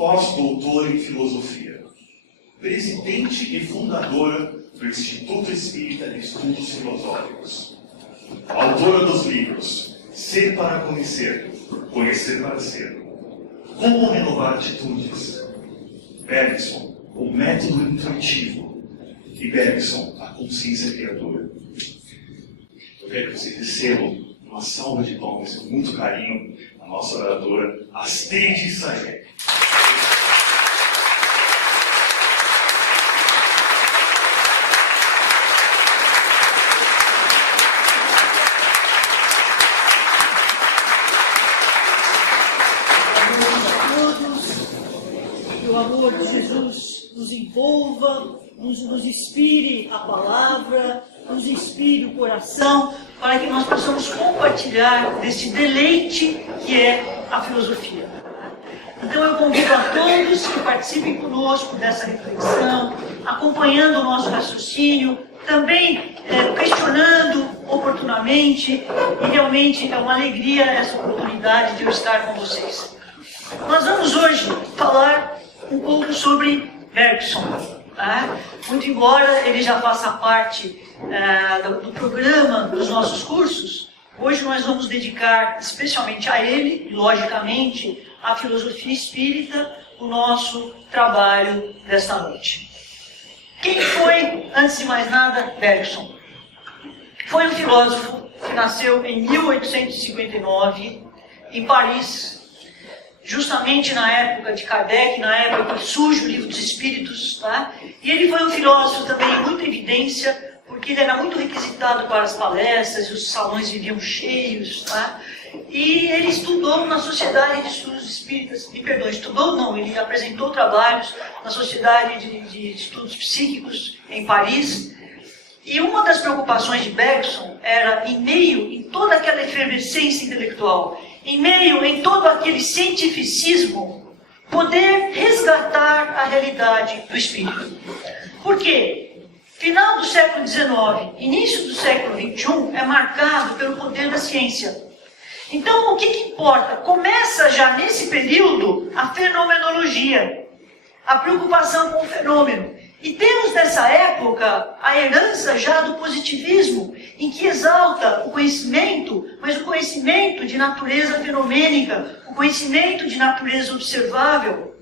pós-doutora em filosofia, presidente e fundadora do Instituto Espírita de Estudos Filosóficos, autora dos livros Ser para Conhecer, Conhecer para Ser, Como Renovar Atitudes, Bergson, o Método Intuitivo, e Bergson, a Consciência Criadora. Eu quero que vocês recebam uma salva de palmas com muito carinho a nossa oradora Astrid Sayek. Que o amor de Jesus nos envolva, nos inspire a palavra, nos inspire o coração, para que nós possamos compartilhar deste deleite que é a filosofia. Então eu convido a todos que participem conosco dessa reflexão, acompanhando o nosso raciocínio, também questionando oportunamente, e realmente é uma alegria essa oportunidade de eu estar com vocês. Nós vamos hoje falar um pouco sobre Bergson. Muito embora ele já faça parte do programa dos nossos cursos, hoje nós vamos dedicar especialmente a ele, e logicamente à filosofia espírita, o nosso trabalho desta noite. Quem foi, antes de mais nada, Bergson? Foi um filósofo que nasceu em 1859 em Paris, justamente na época de Kardec, na época que surge o Livro dos Espíritos, tá? E ele foi um filósofo também em muita evidência, porque ele era muito requisitado para as palestras, e os salões viviam cheios, tá? E ele estudou na Sociedade de Estudos Espíritas, estudou não, ele apresentou trabalhos na Sociedade de Estudos Psíquicos em Paris. E uma das preocupações de Bergson era, em toda aquela efervescência intelectual, em todo aquele cientificismo, poder resgatar a realidade do espírito. Por quê? Final do século XIX, início do século XXI é marcado pelo poder da ciência. Então, o que importa? Começa já nesse período a fenomenologia, a preocupação com o fenômeno. E temos nessa época a herança já do positivismo, em que exalta o conhecimento, mas o conhecimento de natureza fenomênica, o conhecimento de natureza observável.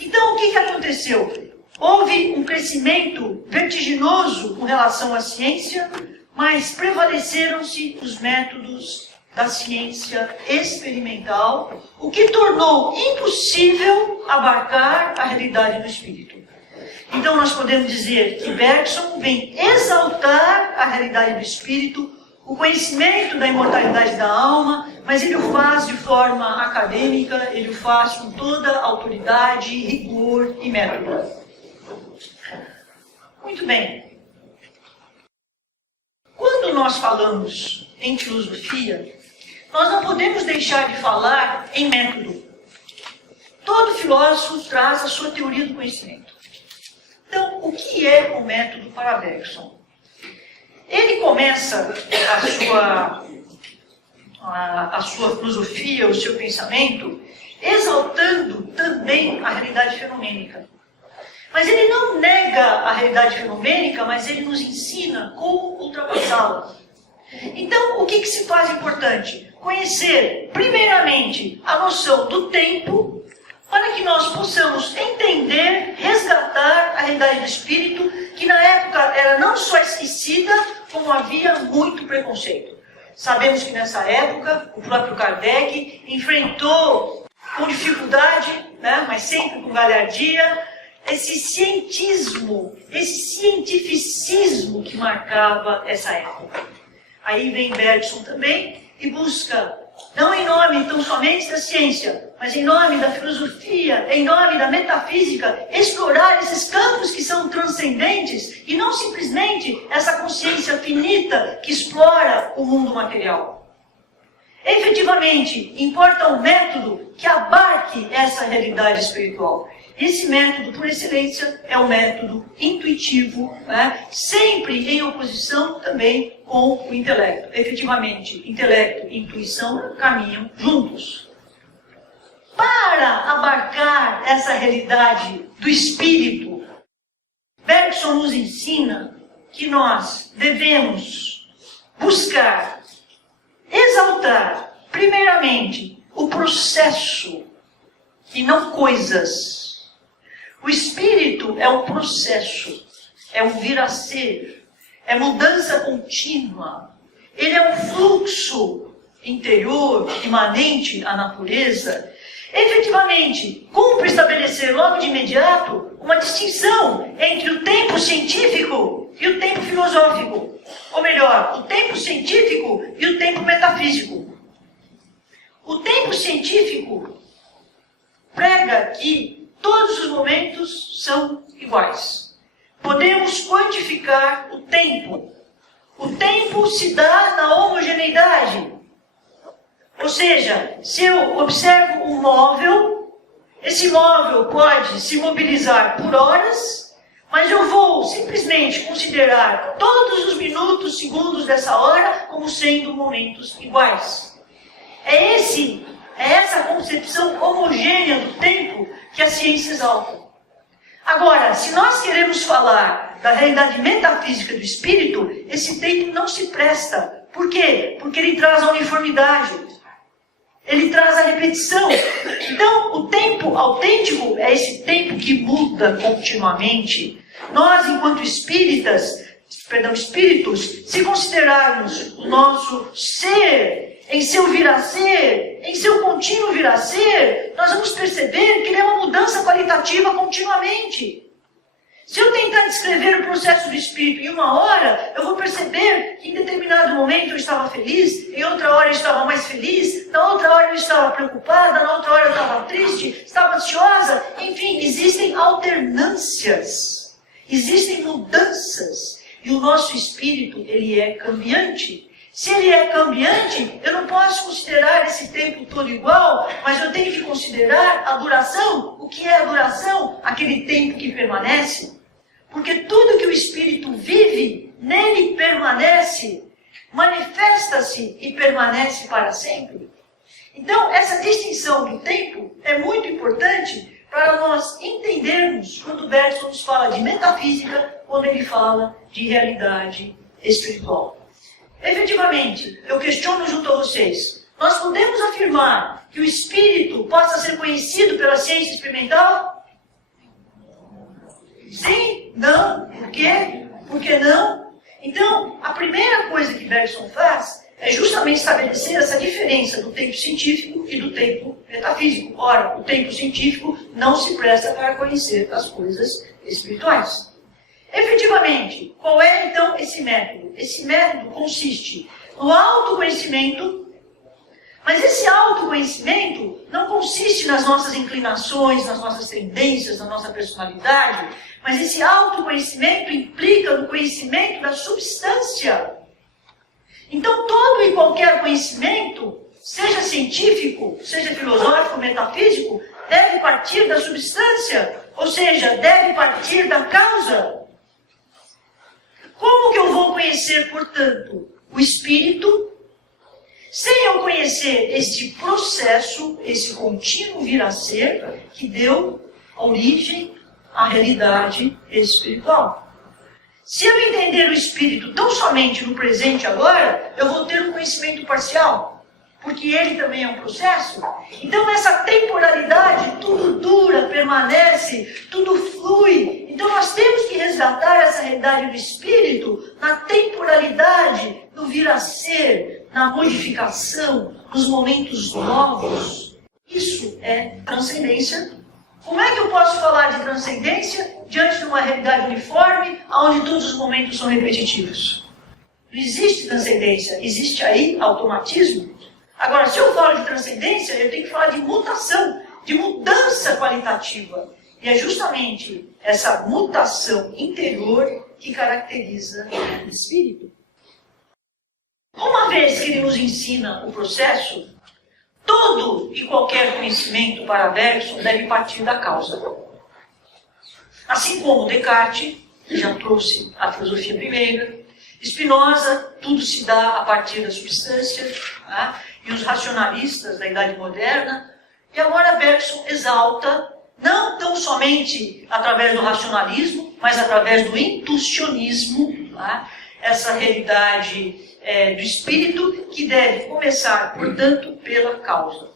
Então, o que aconteceu? Houve um crescimento vertiginoso com relação à ciência, mas prevaleceram-se os métodos da ciência experimental, o que tornou impossível abarcar a realidade do espírito. Então nós podemos dizer que Bergson vem exaltar a realidade do espírito, o conhecimento da imortalidade da alma, mas ele o faz de forma acadêmica, ele o faz com toda a autoridade, rigor e método. Muito bem. Quando nós falamos em filosofia, nós não podemos deixar de falar em método. Todo filósofo traz a sua teoria do conhecimento. Então, o que é o método para Bergson? Ele começa a sua filosofia, o seu pensamento, exaltando também a realidade fenomênica. Mas ele não nega a realidade fenomênica, mas ele nos ensina como ultrapassá-la. Então, o que se faz importante? Conhecer, primeiramente, a noção do tempo, para que nós possamos entender, resgatar a realidade do espírito, que na época era não só esquecida, como havia muito preconceito. Sabemos que nessa época, o próprio Kardec enfrentou com dificuldade, mas sempre com galhardia, esse cientismo, esse cientificismo que marcava essa época. Aí vem Bergson também e busca, não em nome tão somente da ciência, mas em nome da filosofia, em nome da metafísica, explorar esses campos que são transcendentes e não simplesmente essa consciência finita que explora o mundo material. Efetivamente, importa um método que abarque essa realidade espiritual. Esse método, por excelência, é o método intuitivo, sempre em oposição também com o intelecto. Efetivamente, intelecto e intuição caminham juntos. para abarcar essa realidade do espírito, Bergson nos ensina que nós devemos buscar, exaltar, primeiramente, o processo e não coisas. O espírito é um processo, é um vir a ser, é mudança contínua. Ele é um fluxo interior, imanente à natureza. Efetivamente, cumpre estabelecer logo de imediato uma distinção entre o tempo científico e o tempo filosófico. Ou melhor, o tempo científico e o tempo metafísico. O tempo científico prega que todos os momentos são iguais. Podemos quantificar o tempo. O tempo se dá na homogeneidade. Ou seja, se eu observo um móvel, esse móvel pode se mobilizar por horas, mas eu vou simplesmente considerar todos os minutos, segundos dessa hora como sendo momentos iguais. É essa concepção homogênea do tempo que a ciência exalta. Agora, se nós queremos falar da realidade metafísica do espírito, esse tempo não se presta. Por quê? Porque ele traz a uniformidade. Ele traz a repetição. Então, o tempo autêntico é esse tempo que muda continuamente. Nós, enquanto espíritos, se considerarmos o nosso ser, em seu vir a ser, em seu contínuo vir a ser, nós vamos perceber que ele é uma mudança qualitativa continuamente. Se eu tentar descrever o processo do espírito em uma hora, eu vou perceber que em determinado momento eu estava feliz, em outra hora eu estava mais feliz, na outra hora eu estava preocupada, na outra hora eu estava triste, estava ansiosa. Enfim, existem alternâncias, existem mudanças. E o nosso espírito, ele é cambiante. Se ele é cambiante, eu não posso considerar esse tempo todo igual, mas eu tenho que considerar a duração. O que é a duração? Aquele tempo que permanece. Porque tudo que o espírito vive, nele permanece, manifesta-se e permanece para sempre. Então, essa distinção do tempo é muito importante para nós entendermos quando o Bergson nos fala de metafísica, quando ele fala de realidade espiritual. Efetivamente, eu questiono junto a vocês, nós podemos afirmar que o espírito possa ser conhecido pela ciência experimental? Sim? Não? Por quê? Por que não? Então, a primeira coisa que Bergson faz é justamente estabelecer essa diferença do tempo científico e do tempo metafísico. Ora, o tempo científico não se presta para conhecer as coisas espirituais. Efetivamente, qual é então esse método? Esse método consiste no autoconhecimento, mas esse autoconhecimento não consiste nas nossas inclinações, nas nossas tendências, na nossa personalidade, mas esse autoconhecimento implica no conhecimento da substância. Então, todo e qualquer conhecimento, seja científico, seja filosófico, metafísico, deve partir da substância, ou seja, deve partir da causa. Como que eu vou conhecer, portanto, o espírito, sem eu conhecer este processo, esse contínuo vir a ser, que deu origem à realidade espiritual? Se eu entender o espírito tão somente no presente agora, eu vou ter um conhecimento parcial, porque ele também é um processo. Então, nessa temporalidade, tudo dura, permanece, tudo flui. Então, nós temos que resgatar essa realidade do espírito na temporalidade, no vir a ser, na modificação, nos momentos novos. Isso é transcendência. Como é que eu posso falar de transcendência diante de uma realidade uniforme, onde todos os momentos são repetitivos? Não existe transcendência, existe aí automatismo. Agora, se eu falo de transcendência, eu tenho que falar de mutação, de mudança qualitativa. E é justamente essa mutação interior que caracteriza o espírito. Uma vez que ele nos ensina o processo, todo e qualquer conhecimento para Bergson deve partir da causa. Assim como Descartes, que já trouxe a filosofia primeira, Spinoza, tudo se dá a partir da substância, tá? E os racionalistas da Idade Moderna, E agora Bergson exalta, não tão somente através do racionalismo, mas através do intuicionismo, tá? Essa realidade do espírito que deve começar, portanto, pela causa.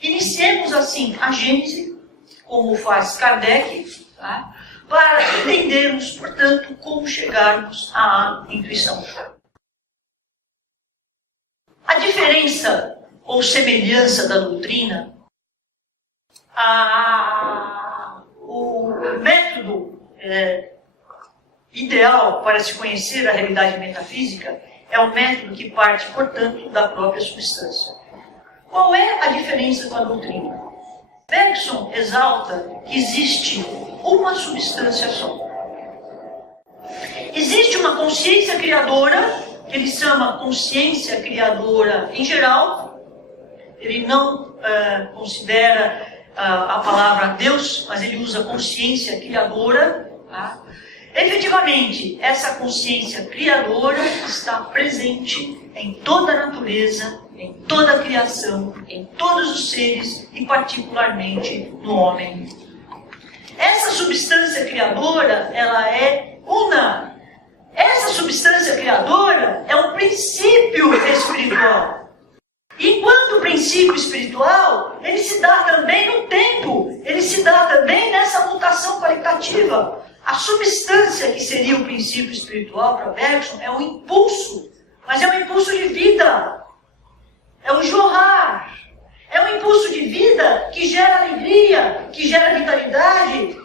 Iniciemos assim a Gênese, como faz Kardec, tá? Para entendermos, portanto, como chegarmos à intuição. A diferença ou semelhança da doutrina, o método ideal para se conhecer a realidade metafísica é o método que parte, portanto, da própria substância. Qual é a diferença com a doutrina? Bergson exalta que existe uma substância só. Existe uma consciência criadora, que ele chama consciência criadora em geral. Ele não considera a palavra Deus, mas ele usa consciência criadora. Tá? Efetivamente, essa consciência criadora está presente em toda a natureza, em toda a criação, em todos os seres e particularmente no homem. Essa substância criadora, ela é una. Essa substância criadora é um princípio espiritual. E enquanto princípio espiritual, ele se dá também no tempo, ele se dá também nessa mutação qualitativa. A substância que seria o princípio espiritual para Bergson é um impulso, mas é um impulso de vida, é um jorrar, é um impulso de vida que gera alegria, que gera vitalidade.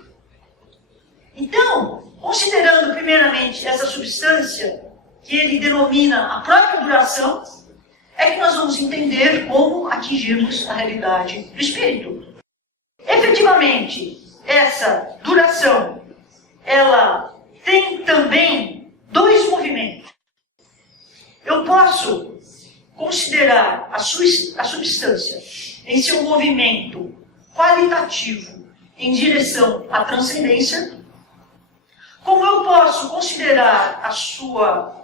Então, considerando primeiramente essa substância, que ele denomina a própria duração, é que nós vamos entender como atingirmos a realidade do espírito. Efetivamente, essa duração, ela tem também dois movimentos. Eu posso considerar a substância em seu movimento qualitativo em direção à transcendência, como eu posso considerar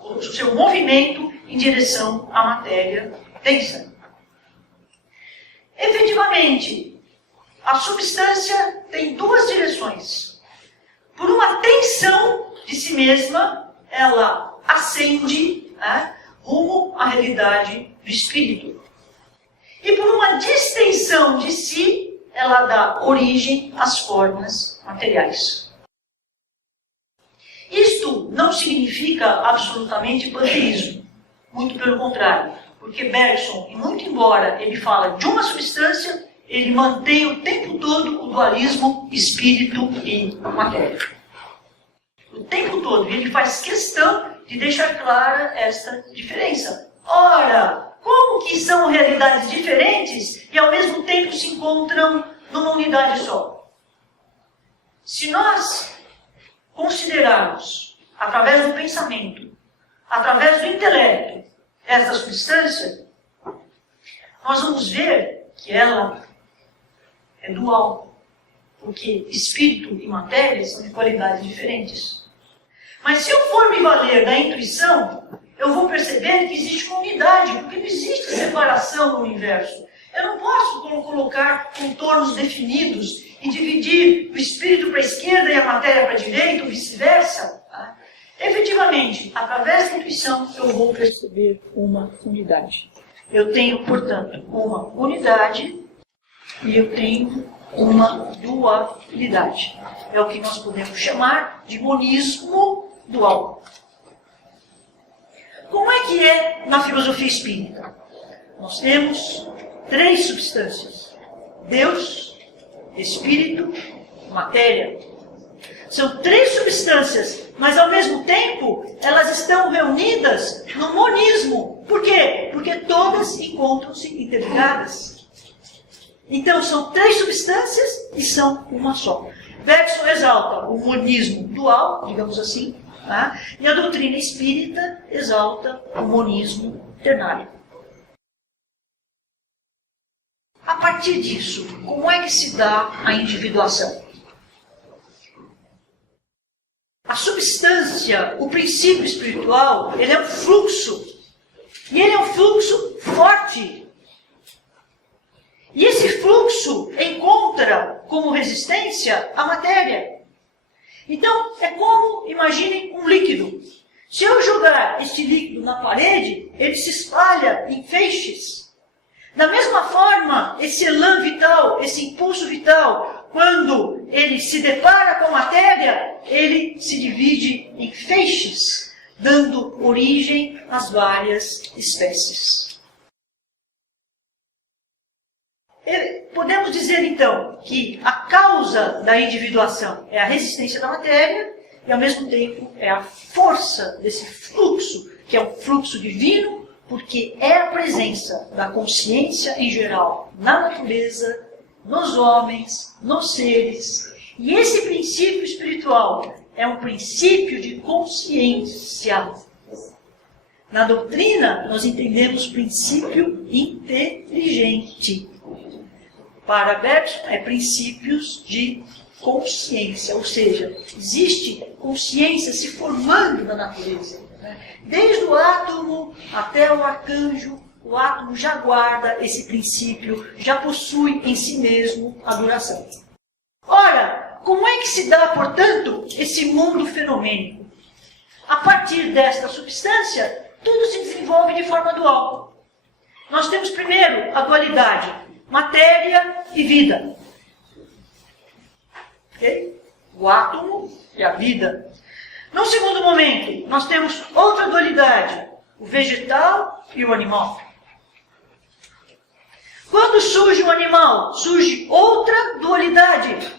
o seu movimento em direção à matéria densa. Efetivamente, a substância tem duas direções. Por uma tensão de si mesma, ela ascende rumo à realidade do espírito. E por uma distensão de si, ela dá origem às formas materiais. Isto não significa absolutamente panteísmo, muito pelo contrário, porque Bergson, muito embora ele fala de uma substância, ele mantém o tempo todo o dualismo espírito e matéria. O tempo todo, ele faz questão de deixar clara esta diferença. Ora, como que são realidades diferentes e ao mesmo tempo se encontram numa unidade só? Se nós considerarmos, através do pensamento, através do intelecto, essa substância, nós vamos ver que ela é dual, porque espírito e matéria são de qualidades diferentes. Mas se eu for me valer da intuição, eu vou perceber que existe uma unidade, porque não existe separação no universo. Eu não posso colocar contornos definidos e dividir o espírito para a esquerda e a matéria para a direita, ou vice-versa. Tá? Efetivamente, através da intuição, eu vou perceber uma unidade. Eu tenho, portanto, uma unidade e eu tenho uma dualidade. É o que nós podemos chamar de monismo dual. Como é que é na filosofia espírita? Nós temos três substâncias: Deus, Espírito, matéria. São três substâncias, mas ao mesmo tempo elas estão reunidas no monismo. Por quê? Porque todas encontram-se interligadas. Então são três substâncias e são uma só. Bergson exalta o monismo dual, digamos assim, tá? E a doutrina espírita exalta o monismo ternário. A partir disso, como é que se dá a individuação? A substância, o princípio espiritual, ele é um fluxo. E ele é um fluxo forte. E esse fluxo encontra como resistência a matéria. Então, é como, imaginem, um líquido. Se eu jogar este líquido na parede, ele se espalha em feixes. Da mesma forma, esse elan vital, esse impulso vital, quando ele se depara com a matéria, ele se divide em feixes, dando origem às várias espécies. Podemos dizer, então, que a causa da individuação é a resistência da matéria e, ao mesmo tempo, é a força desse fluxo, que é um fluxo divino, porque é a presença da consciência em geral na natureza, nos homens, nos seres. E esse princípio espiritual é um princípio de consciência. Na doutrina, nós entendemos princípio inteligente. Para Bergson, é princípios de consciência, ou seja, existe consciência se formando na natureza. Desde o átomo até o arcanjo, o átomo já guarda esse princípio, já possui em si mesmo a duração. Ora, como é que se dá, portanto, esse mundo fenomênico? A partir desta substância, tudo se desenvolve de forma dual. Nós temos primeiro a dualidade, matéria e vida. Okay? O átomo e a vida. Num segundo momento, nós temos outra dualidade, o vegetal e o animal. Quando surge um animal, surge outra dualidade.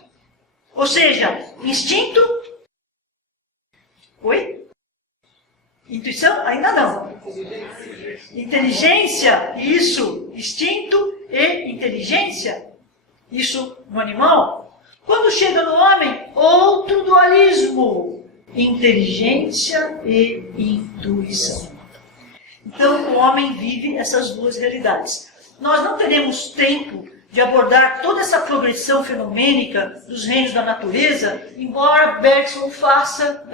Ou seja, instinto. Oi? Intuição? Ainda não. Inteligência, isso. Instinto e inteligência, isso no animal. Quando chega no homem, outro dualismo. Inteligência e intuição. Então, o homem vive essas duas realidades. Nós não teremos tempo de abordar toda essa progressão fenomênica dos reinos da natureza, embora Bergson faça,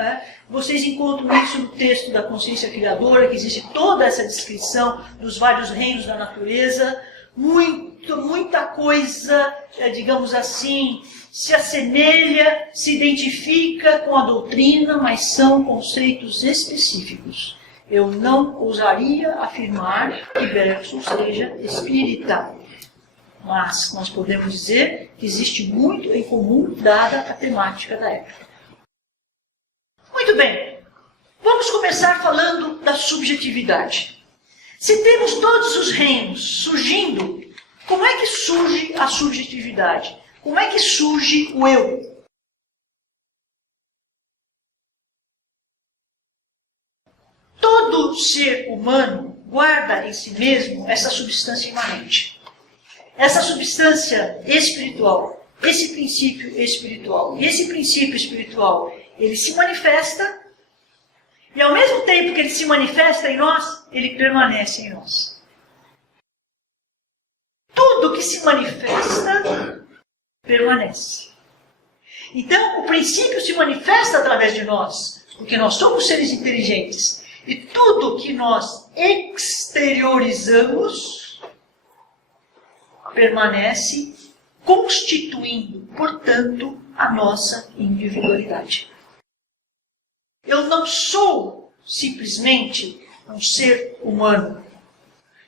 vocês encontram isso no texto da Consciência Criadora, que existe toda essa descrição dos vários reinos da natureza, muita coisa, digamos assim, se assemelha, se identifica com a doutrina, mas são conceitos específicos. Eu não ousaria afirmar que Bergson seja espírita, mas nós podemos dizer que existe muito em comum, dada a temática da época. Muito bem, vamos começar falando da subjetividade. Se temos todos os reinos surgindo, como é que surge a subjetividade? Como é que surge o eu? Todo ser humano guarda em si mesmo essa substância imanente. Essa substância espiritual, esse princípio espiritual. E esse princípio espiritual, ele se manifesta, e ao mesmo tempo que ele se manifesta em nós, ele permanece em nós. Tudo que se manifesta, permanece. Então, o princípio se manifesta através de nós, porque nós somos seres inteligentes. E tudo que nós exteriorizamos permanece constituindo, portanto, a nossa individualidade. Eu não sou simplesmente um ser humano.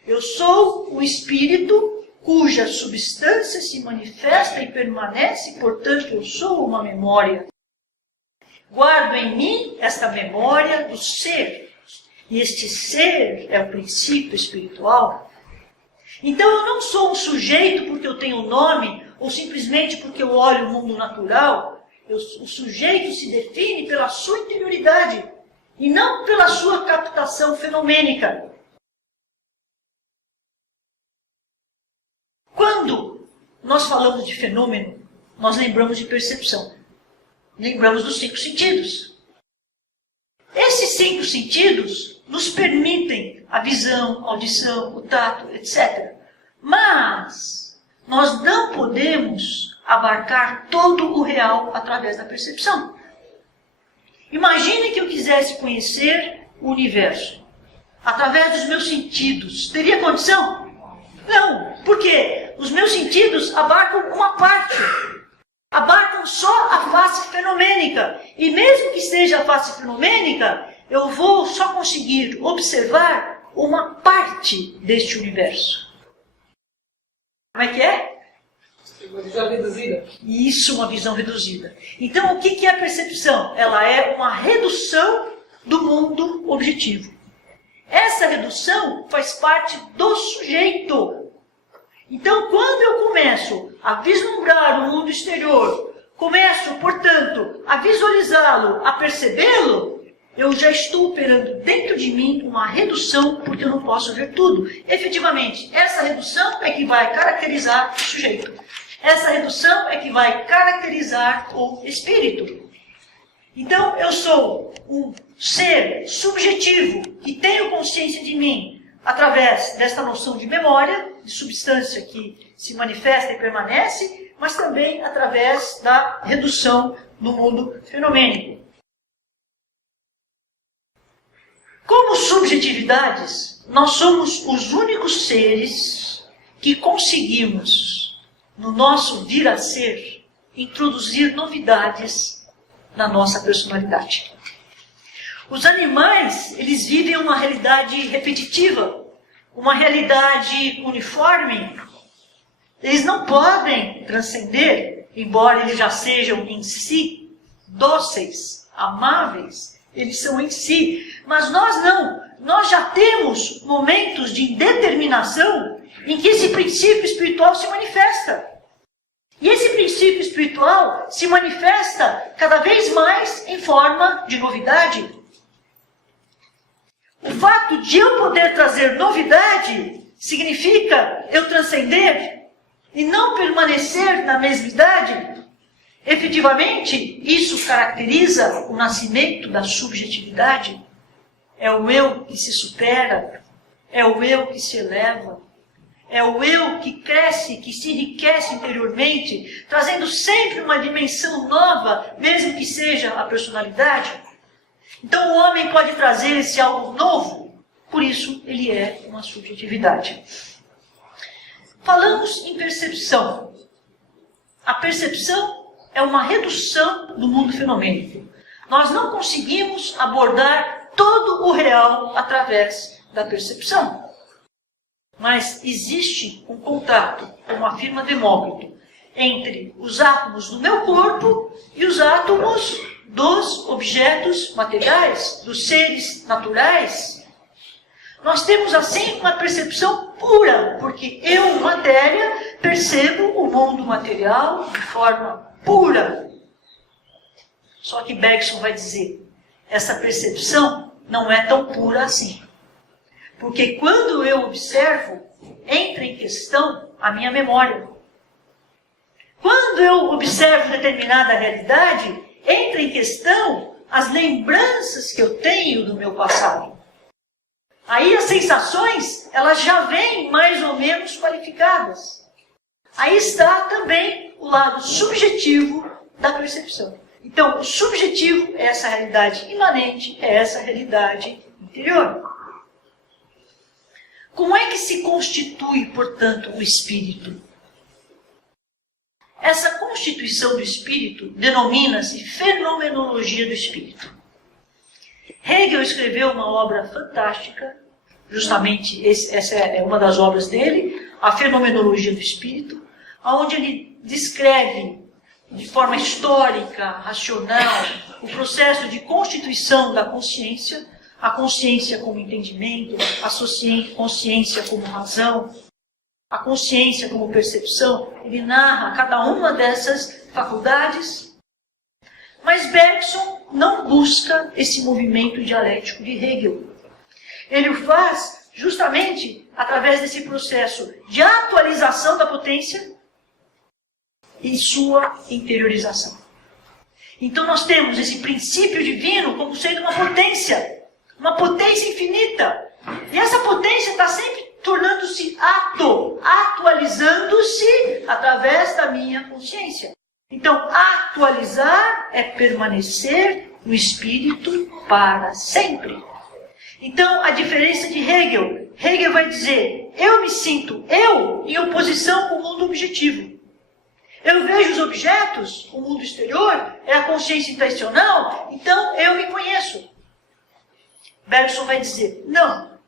Eu sou um espírito cuja substância se manifesta e permanece, portanto, eu sou uma memória. Guardo em mim esta memória do ser. E este ser é o princípio espiritual. Então eu não sou um sujeito porque eu tenho nome, ou simplesmente porque eu olho o mundo natural. O sujeito se define pela sua interioridade, e não pela sua captação fenomênica. Quando nós falamos de fenômeno, nós lembramos de percepção. Lembramos dos 5 sentidos. Esses 5 sentidos nos permitem a visão, a audição, o tato, etc. Mas nós não podemos abarcar todo o real através da percepção. Imagine que eu quisesse conhecer o universo através dos meus sentidos. Teria condição? Não. Por quê? os meus sentidos abarcam uma parte. Abarcam só a face fenomênica. E mesmo que seja a face fenomênica, eu vou só conseguir observar uma parte deste universo. Como é que é? Uma visão reduzida. Isso, uma visão reduzida. Então, o que é a percepção? Ela é uma redução do mundo objetivo. Essa redução faz parte do sujeito. Então, quando eu começo a vislumbrar o mundo exterior, começo, portanto, a visualizá-lo, a percebê-lo, eu já estou operando dentro de mim uma redução, porque eu não posso ver tudo. Efetivamente, essa redução é que vai caracterizar o sujeito. Essa redução é que vai caracterizar o espírito. Então, eu sou um ser subjetivo que tenho consciência de mim através desta noção de memória, de substância que se manifesta e permanece, mas também através da redução do mundo fenomênico. Como subjetividades, nós somos os únicos seres que conseguimos, no nosso vir a ser, introduzir novidades na nossa personalidade. Os animais, eles vivem uma realidade repetitiva, uma realidade uniforme. Eles não podem transcender, embora eles já sejam em si dóceis, amáveis, eles são em si. Mas nós não. Nós já temos momentos de determinação em que esse princípio espiritual se manifesta. E esse princípio espiritual se manifesta cada vez mais em forma de novidade. O fato de eu poder trazer novidade significa eu transcender e não permanecer na mesma idade. Efetivamente, isso caracteriza o nascimento da subjetividade. É o eu que se supera, é o eu que se eleva, é o eu que cresce, que se enriquece interiormente, trazendo sempre uma dimensão nova, mesmo que seja a personalidade. Então o homem pode trazer esse algo novo, por isso ele é uma subjetividade. Falamos em percepção. A percepção é uma redução do mundo fenomênico. Nós não conseguimos abordar todo o real através da percepção. Mas existe um contato, como afirma Demócrito, entre os átomos do meu corpo e os átomos dos objetos materiais, dos seres naturais. Nós temos assim uma percepção pura, porque eu, matéria, percebo o mundo material de forma pura. Só que Bergson vai dizer, essa percepção não é tão pura assim. Porque quando eu observo, entra em questão a minha memória. Quando eu observo determinada realidade, entra em questão as lembranças que eu tenho do meu passado. Aí as sensações, elas já vêm mais ou menos qualificadas. Aí está também o lado subjetivo da percepção. Então, o subjetivo é essa realidade imanente, é essa realidade interior. Como é que se constitui, portanto, o espírito? Essa constituição do espírito denomina-se fenomenologia do espírito. Hegel escreveu uma obra fantástica, justamente essa é uma das obras dele, a fenomenologia do espírito, onde ele descreve de forma histórica, racional, o processo de constituição da consciência, a consciência como entendimento, a consciência como razão, a consciência como percepção. Ele narra cada uma dessas faculdades. Mas Bergson não busca esse movimento dialético de Hegel. Ele o faz justamente através desse processo de atualização da potência e sua interiorização. Então nós temos esse princípio divino como sendo uma potência infinita. E essa potência está sempre tornando-se atualizando-se através da minha consciência. Então, atualizar é permanecer no espírito para sempre. Então, a diferença de Hegel vai dizer, eu me sinto eu em oposição com o mundo objetivo. Eu vejo os objetos, o mundo exterior, é a consciência intencional, então eu me conheço. Bergson vai dizer,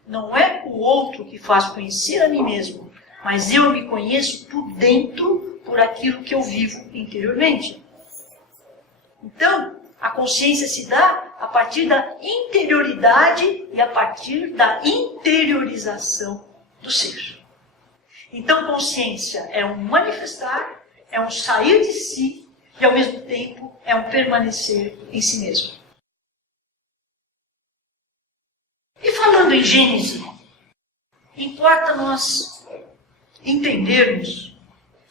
não é o outro que faz conhecer a mim mesmo, mas eu me conheço por dentro, por aquilo que eu vivo interiormente. Então, a consciência se dá a partir da interioridade e a partir da interiorização do ser. Então, consciência é um manifestar, é um sair de si e, ao mesmo tempo, é um permanecer em si mesmo. E falando em Gênese, importa nós entendermos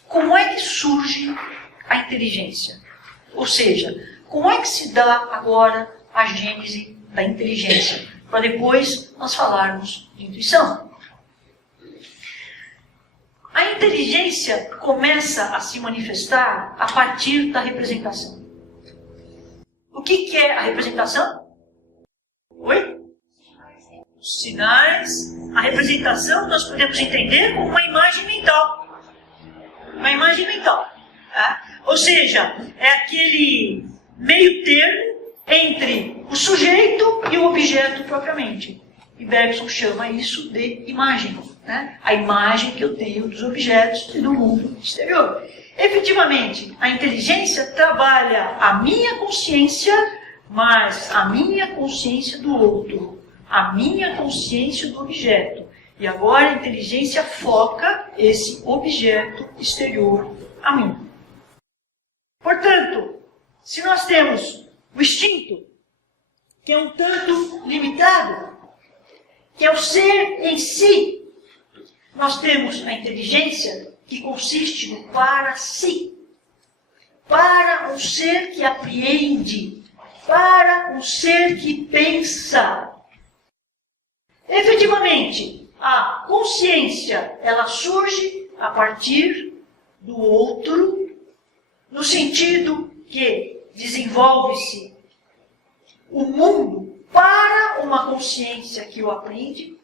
como é que surge a inteligência. Ou seja, como é que se dá agora a gênese da inteligência? Para depois nós falarmos de intuição. A inteligência começa a se manifestar a partir da representação. O que é a representação? Oi? Os sinais. A representação nós podemos entender como uma imagem mental. Uma imagem mental. Tá? Ou seja, é aquele meio termo entre o sujeito e o objeto propriamente. E Bergson chama isso de imagem. Né? A imagem que eu tenho dos objetos e do mundo exterior. Efetivamente, a inteligência trabalha a minha consciência, mas a minha consciência do outro. A minha consciência do objeto. E agora a inteligência foca esse objeto exterior a mim. Portanto, se nós temos o instinto, que é um tanto limitado, que é o ser em si, nós temos a inteligência, que consiste no para si. Para um ser que apreende, para um ser que pensa. Efetivamente, a consciência, ela surge a partir do outro, no sentido que desenvolve-se o mundo para uma consciência que o aprende.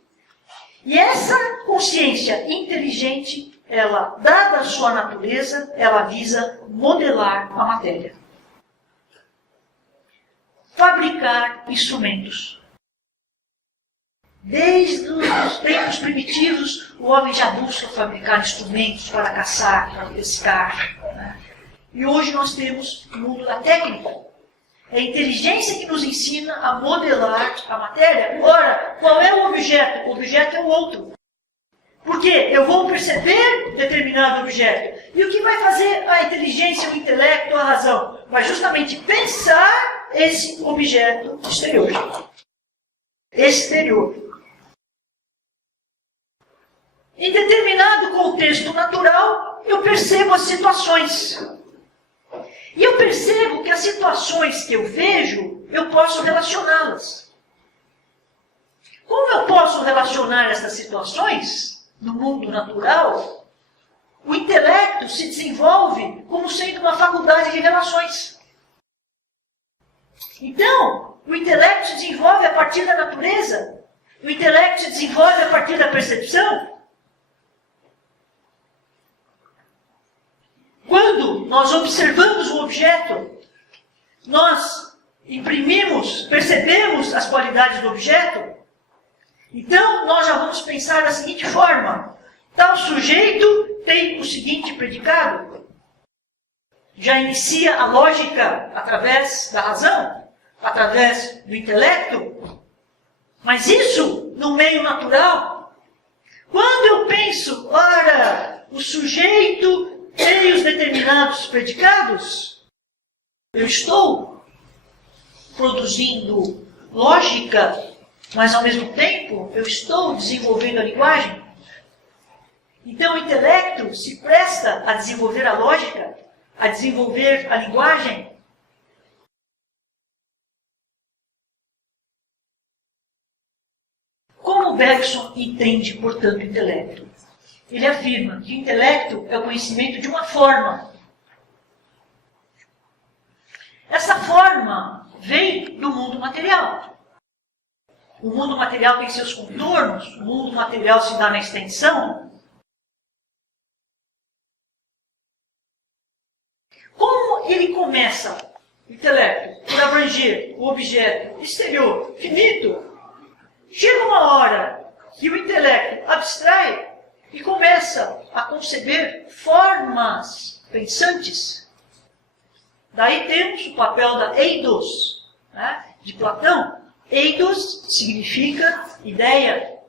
E essa consciência inteligente, ela, dada a sua natureza, ela visa modelar a matéria. Fabricar instrumentos. Desde os tempos primitivos, o homem já busca fabricar instrumentos para caçar, para pescar. Né? E hoje nós temos o mundo da técnica. É a inteligência que nos ensina a modelar a matéria. Ora, qual é o objeto? O objeto é o outro. Por quê? Eu vou perceber determinado objeto. E o que vai fazer a inteligência, o intelecto, a razão? Vai justamente pensar esse objeto exterior. Exterior. Em determinado contexto natural, eu percebo as situações. E eu percebo que as situações que eu vejo, eu posso relacioná-las. Como eu posso relacionar essas situações no mundo natural? O intelecto se desenvolve como sendo uma faculdade de relações. Então, o intelecto se desenvolve a partir da natureza. O intelecto se desenvolve a partir da percepção. Quando nós observamos um objeto, nós imprimimos, percebemos as qualidades do objeto, então nós já vamos pensar da seguinte forma: tal sujeito tem o seguinte predicado. Já inicia a lógica através da razão, através do intelecto, mas isso no meio natural. Quando eu penso, ora, o sujeito tem os determinados predicados, eu estou produzindo lógica, mas ao mesmo tempo eu estou desenvolvendo a linguagem. Então o intelecto se presta a desenvolver a lógica, a desenvolver a linguagem. Como Bergson entende, portanto, o intelecto? Ele afirma que o intelecto é o conhecimento de uma forma. Essa forma vem do mundo material. O mundo material tem seus contornos, o mundo material se dá na extensão. Como ele começa, o intelecto, por abranger o objeto exterior, finito, chega uma hora que o intelecto abstrai e começa a conceber formas pensantes. Daí temos o papel da eidos, né, de Platão. Eidos significa ideia.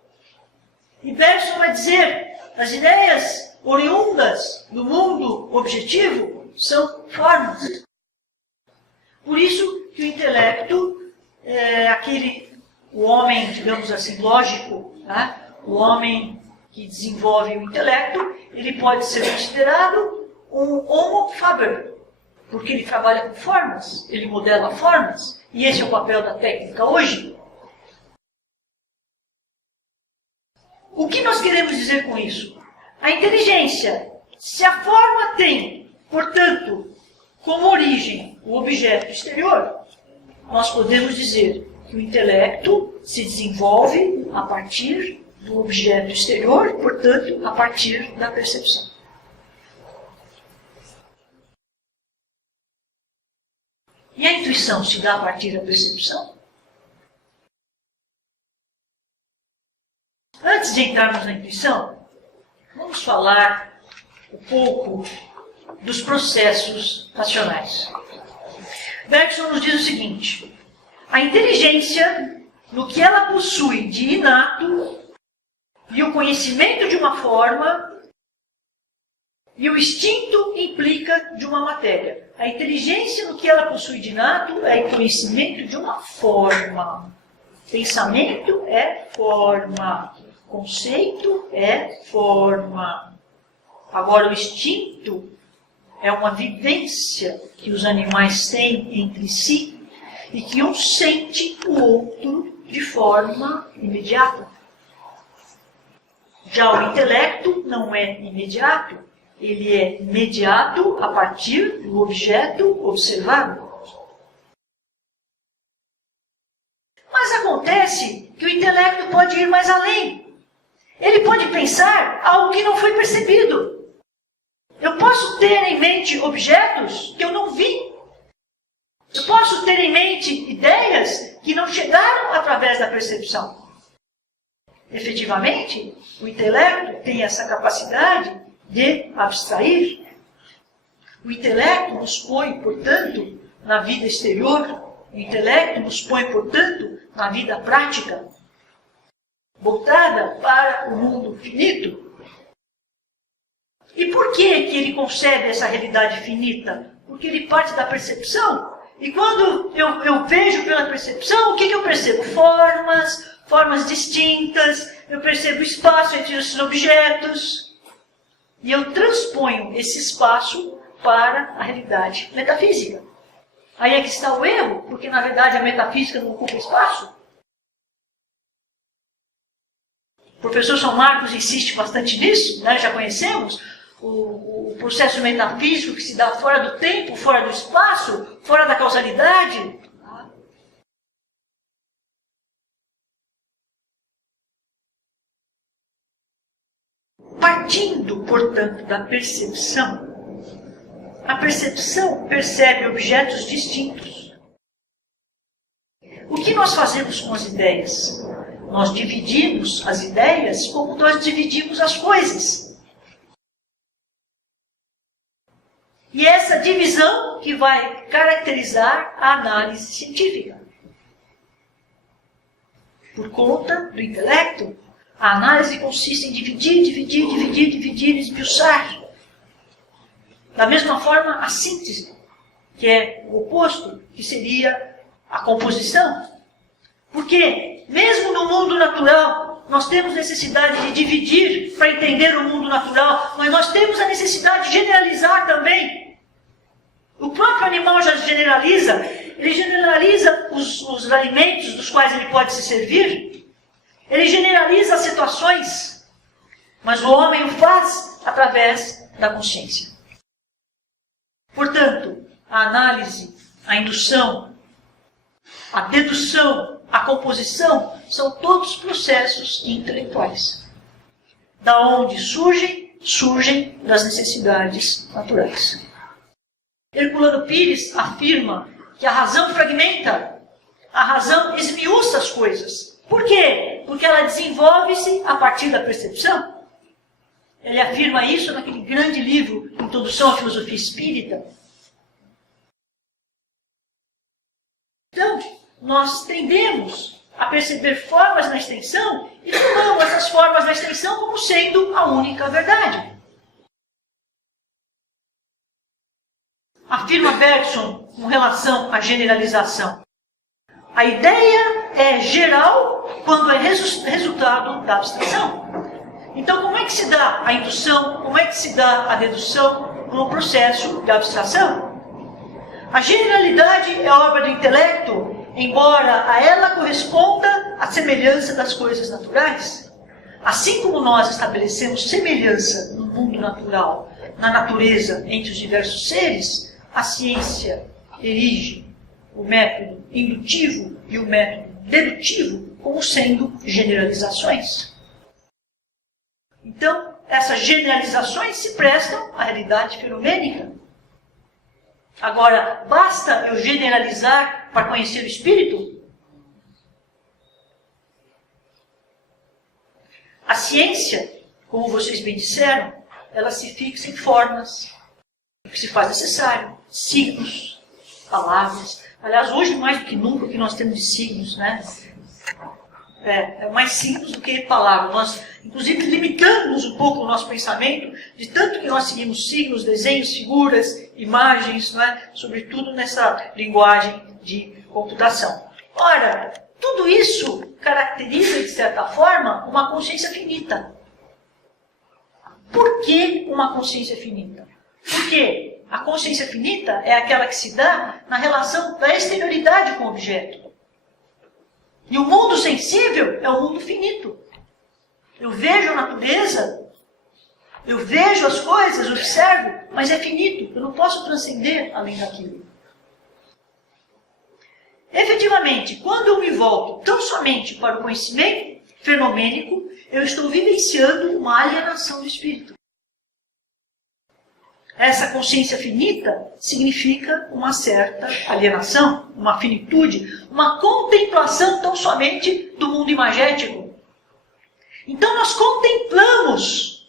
E Bergson vai dizer, as ideias oriundas do mundo objetivo são formas. Por isso que o intelecto é o homem, digamos assim, lógico, né? O homem que desenvolve o intelecto, ele pode ser considerado um homo faber, porque ele trabalha com formas, ele modela formas, e esse é o papel da técnica hoje. O que nós queremos dizer com isso? A inteligência, se a forma tem, portanto, como origem o objeto exterior, nós podemos dizer que o intelecto se desenvolve a partir do objeto exterior, portanto, a partir da percepção. E a intuição se dá a partir da percepção? Antes de entrarmos na intuição, vamos falar um pouco dos processos racionais. Bergson nos diz o seguinte: a inteligência, no que ela possui de inato, e o conhecimento de uma forma, e o instinto implica de uma matéria. A inteligência, no que ela possui de inato, é o conhecimento de uma forma. Pensamento é forma. Conceito é forma. Agora, o instinto é uma vivência que os animais têm entre si e que um sente o outro de forma imediata. Já o intelecto não é imediato, ele é imediato a partir do objeto observado. Mas acontece que o intelecto pode ir mais além. Ele pode pensar algo que não foi percebido. Eu posso ter em mente objetos que eu não vi. Eu posso ter em mente ideias que não chegaram através da percepção. Efetivamente, o intelecto tem essa capacidade de abstrair. O intelecto nos põe, portanto, na vida exterior. O intelecto nos põe, portanto, na vida prática, voltada para o mundo finito. E por que ele concebe essa realidade finita? Porque ele parte da percepção. E quando eu vejo pela percepção, o que eu percebo? Formas distintas, eu percebo espaço entre esses objetos. E eu transponho esse espaço para a realidade metafísica. Aí é que está o erro, porque na verdade a metafísica não ocupa espaço. O professor São Marcos insiste bastante nisso, né? Já conhecemos o processo metafísico que se dá fora do tempo, fora do espaço, fora da causalidade. Partindo, portanto, da percepção, a percepção percebe objetos distintos. O que nós fazemos com as ideias? Nós dividimos as ideias como nós dividimos as coisas. E é essa divisão que vai caracterizar a análise científica. Por conta do intelecto, a análise consiste em dividir, esmiuçar. Da mesma forma, a síntese, que é o oposto, que seria a composição. Porque, mesmo no mundo natural, nós temos necessidade de dividir para entender o mundo natural, mas nós temos a necessidade de generalizar também. O próprio animal já generaliza, ele generaliza os alimentos dos quais ele pode se servir, ele generaliza as situações, mas o homem o faz através da consciência. Portanto, a análise, a indução, a dedução, a composição, são todos processos intelectuais. Da onde surgem das necessidades naturais. Herculano Pires afirma que a razão fragmenta, a razão esmiuça as coisas. Por quê? Porque ela desenvolve-se a partir da percepção. Ele afirma isso naquele grande livro, Introdução à Filosofia Espírita. Então, nós tendemos a perceber formas na extensão e tomamos essas formas na extensão como sendo a única verdade. Afirma Bergson com relação à generalização. A ideia é geral quando é resultado da abstração. Então, como é que se dá a indução? Como é que se dá a dedução no processo de abstração? A generalidade é obra do intelecto, embora a ela corresponda à semelhança das coisas naturais. Assim como nós estabelecemos semelhança no mundo natural, na natureza, entre os diversos seres, a ciência erige o método indutivo e o método dedutivo como sendo generalizações. Então, essas generalizações se prestam à realidade fenomênica. Agora, basta eu generalizar para conhecer o espírito? A ciência, como vocês bem disseram, ela se fixa em formas, o que se faz necessário, signos, palavras. Aliás, hoje mais do que nunca o que nós temos de signos, né? É mais signos do que palavras. Nós, inclusive, limitamos um pouco o nosso pensamento, de tanto que nós seguimos signos, desenhos, figuras, imagens, não é? Sobretudo nessa linguagem de computação. Ora, tudo isso caracteriza, de certa forma, uma consciência finita. Por que uma consciência finita? Porque a consciência finita é aquela que se dá na relação da exterioridade com o objeto. E o mundo sensível é o mundo finito. Eu vejo a natureza, eu vejo as coisas, observo, mas é finito. Eu não posso transcender além daquilo. Efetivamente, quando eu me volto tão somente para o conhecimento fenomênico, eu estou vivenciando uma alienação do espírito. Essa consciência finita significa uma certa alienação, uma finitude, uma contemplação tão somente do mundo imagético. Então nós contemplamos,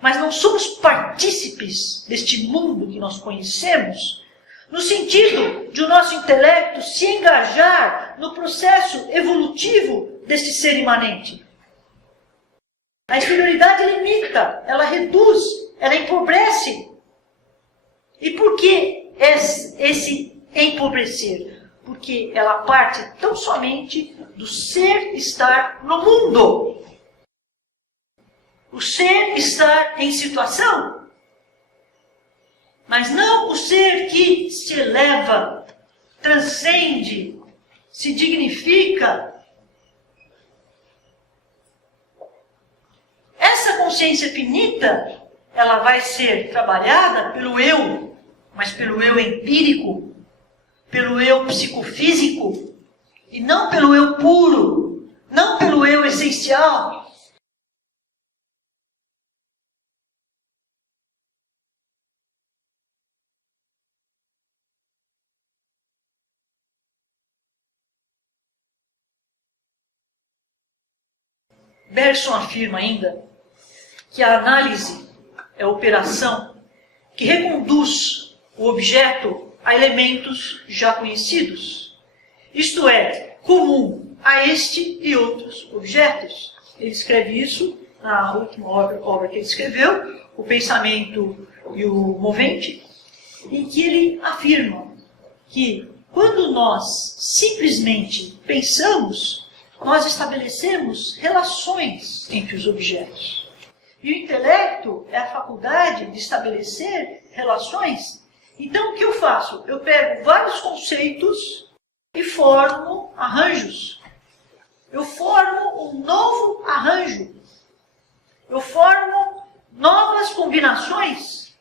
mas não somos partícipes deste mundo que nós conhecemos, no sentido de o nosso intelecto se engajar no processo evolutivo deste ser imanente. A exterioridade limita, ela reduz, ela empobrece. E por que esse empobrecer? Porque ela parte tão somente do ser estar no mundo. O ser estar em situação. Mas não o ser que se eleva, transcende, se dignifica. Essa consciência finita, ela vai ser trabalhada pelo eu, mas pelo eu empírico, pelo eu psicofísico, e não pelo eu puro, não pelo eu essencial. Bergson afirma ainda que a análise é a operação que reconduz o objeto a elementos já conhecidos. Isto é, comum a este e outros objetos. Ele escreve isso na última obra que ele escreveu, O Pensamento e o Movente, em que ele afirma que quando nós simplesmente pensamos, nós estabelecemos relações entre os objetos. E o intelecto é a faculdade de estabelecer relações. Então, o que eu faço? Eu pego vários conceitos e formo arranjos. Eu formo um novo arranjo. Eu formo novas combinações.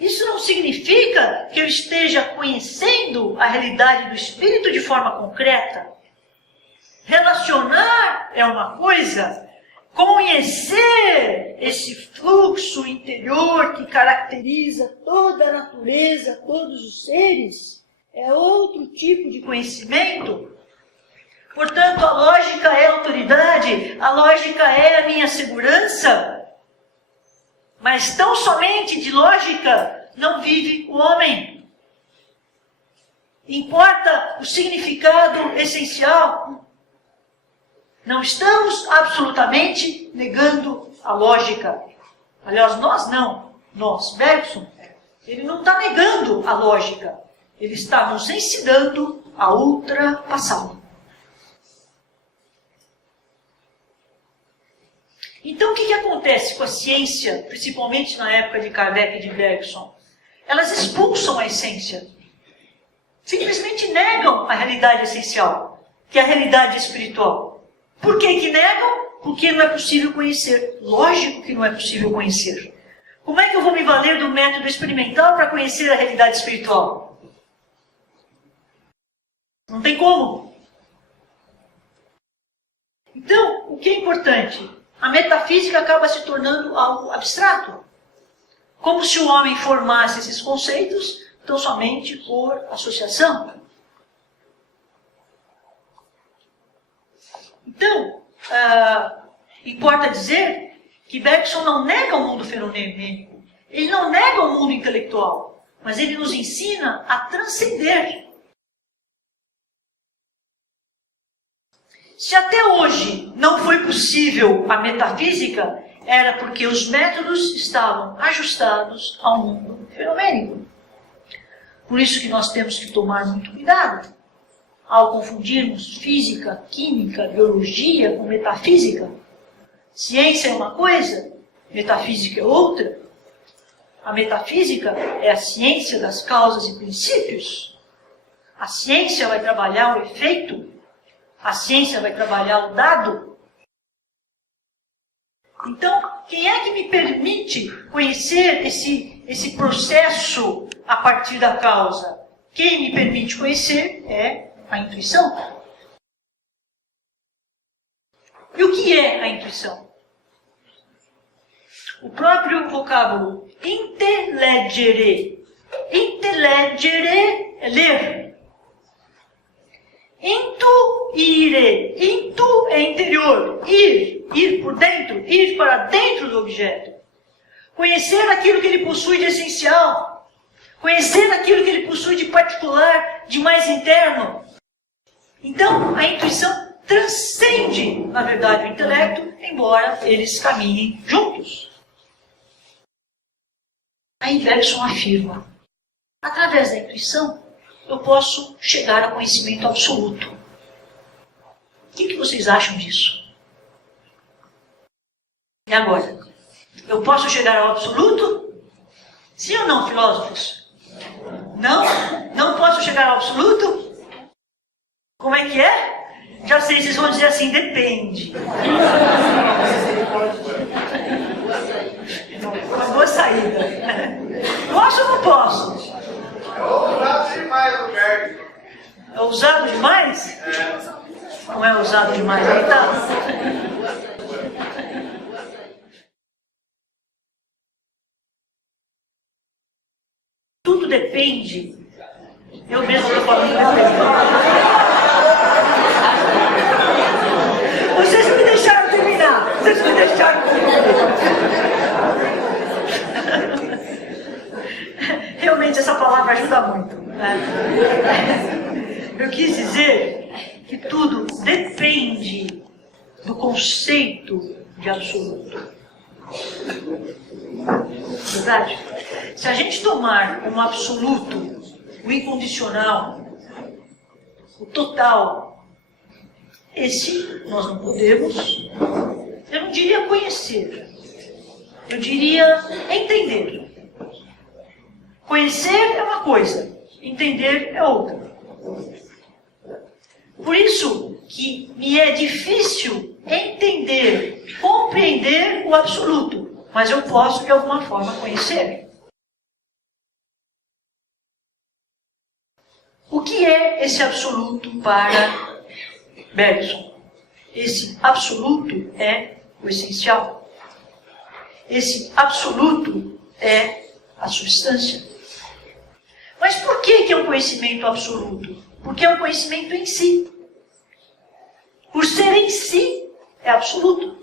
Isso não significa que eu esteja conhecendo a realidade do espírito de forma concreta. Relacionar é uma coisa, conhecer esse fluxo interior que caracteriza toda a natureza, todos os seres, é outro tipo de conhecimento. Portanto, a lógica é a autoridade, a lógica é a minha segurança. Mas tão somente de lógica não vive o homem. Importa o significado essencial. Não estamos absolutamente negando a lógica. Aliás, nós não. Nós, Bergson, ele não está negando a lógica. Ele está nos ensinando a ultrapassá-la. Então, o que acontece com a ciência, principalmente na época de Kardec e de Bergson? Elas expulsam a essência. Simplesmente negam a realidade essencial, que é a realidade espiritual. Por que negam? Porque não é possível conhecer. Lógico que não é possível conhecer. Como é que eu vou me valer do método experimental para conhecer a realidade espiritual? Não tem como. Então, o que é importante? A metafísica acaba se tornando algo abstrato. Como se o homem formasse esses conceitos tão somente por associação. Então, importa dizer que Bergson não nega o mundo fenomênico. Ele não nega o mundo intelectual. Mas ele nos ensina a transcender. Se até hoje não foi possível a metafísica, era porque os métodos estavam ajustados ao mundo fenomênico. Por isso que nós temos que tomar muito cuidado ao confundirmos física, química, biologia com metafísica. Ciência é uma coisa, metafísica é outra. A metafísica é a ciência das causas e princípios. A ciência vai trabalhar o efeito. A ciência vai trabalhar o dado. Então, quem é que me permite conhecer esse processo a partir da causa? Quem me permite conhecer é a intuição. E o que é a intuição? O próprio vocábulo intellegere. Intellegere é ler. Intuire. Intu é interior. Ir por dentro. Ir para dentro do objeto. Conhecer aquilo que ele possui de essencial. Conhecer aquilo que ele possui de particular, de mais interno. Então, a intuição transcende, na verdade, o intelecto, embora eles caminhem juntos. Aí Bergson afirma, através da intuição, eu posso chegar ao conhecimento absoluto. O que vocês acham disso? E agora? Eu posso chegar ao absoluto? Sim ou não, filósofos? Não? Não posso chegar ao absoluto? Como é que é? Já sei, vocês vão dizer assim, depende. Uma boa saída. Posso ou não posso? É ousado demais o Bergson. É ousado demais? Não é ousado demais, aí tá. Tudo depende. Eu mesmo estou falando depende. Vocês me deixaram terminar. Vocês me deixaram terminar. Realmente essa palavra ajuda muito. Né? Eu quis dizer que tudo depende do conceito de absoluto. Verdade? Se a gente tomar como absoluto o incondicional, o total, esse nós não podemos, eu não diria conhecer, eu diria entender. Conhecer é uma coisa, entender é outra. Por isso que me é difícil entender, compreender o absoluto, mas eu posso de alguma forma conhecer. O que é esse absoluto para Bergson? Esse absoluto é o essencial. Esse absoluto é a substância. Mas por que é um conhecimento absoluto? Porque é um conhecimento em si. Por ser em si, é absoluto.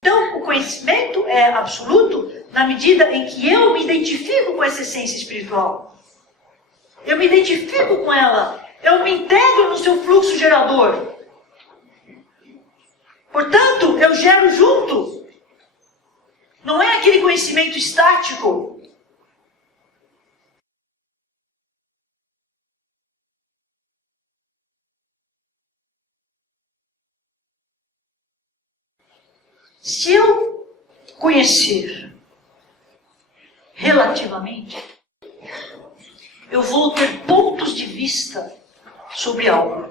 Então, o conhecimento é absoluto na medida em que eu me identifico com essa essência espiritual. Eu me identifico com ela. Eu me integro no seu fluxo gerador. Portanto, eu gero junto. Não é aquele conhecimento estático. Se eu conhecer relativamente, eu vou ter pontos de vista sobre algo.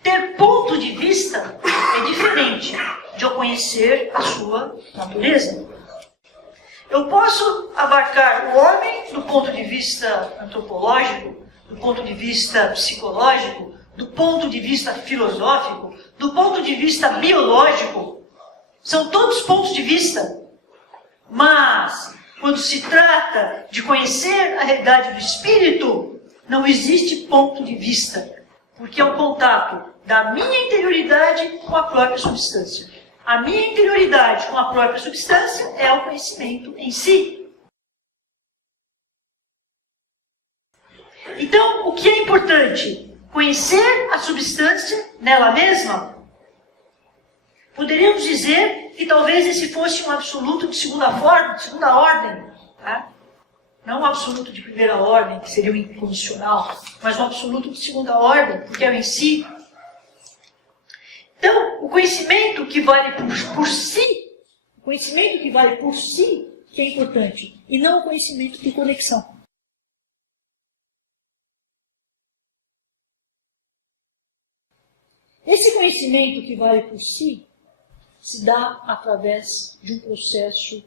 Ter ponto de vista é diferente de eu conhecer a sua natureza. Eu posso abarcar o homem do ponto de vista antropológico, do ponto de vista psicológico, do ponto de vista filosófico, do ponto de vista biológico. São todos pontos de vista. Mas, quando se trata de conhecer a realidade do espírito, não existe ponto de vista. Porque é um contato da minha interioridade com a própria substância. A minha interioridade com a própria substância é o conhecimento em si. Então, o que é importante? Conhecer a substância nela mesma. Poderíamos dizer que talvez esse fosse um absoluto de segunda ordem. Tá? Não um absoluto de primeira ordem, que seria o incondicional, mas um absoluto de segunda ordem, porque é o em si. Então, o conhecimento que vale por si, o conhecimento que vale por si, que é importante, e não o conhecimento de conexão. Esse conhecimento que vale por si se dá através de um processo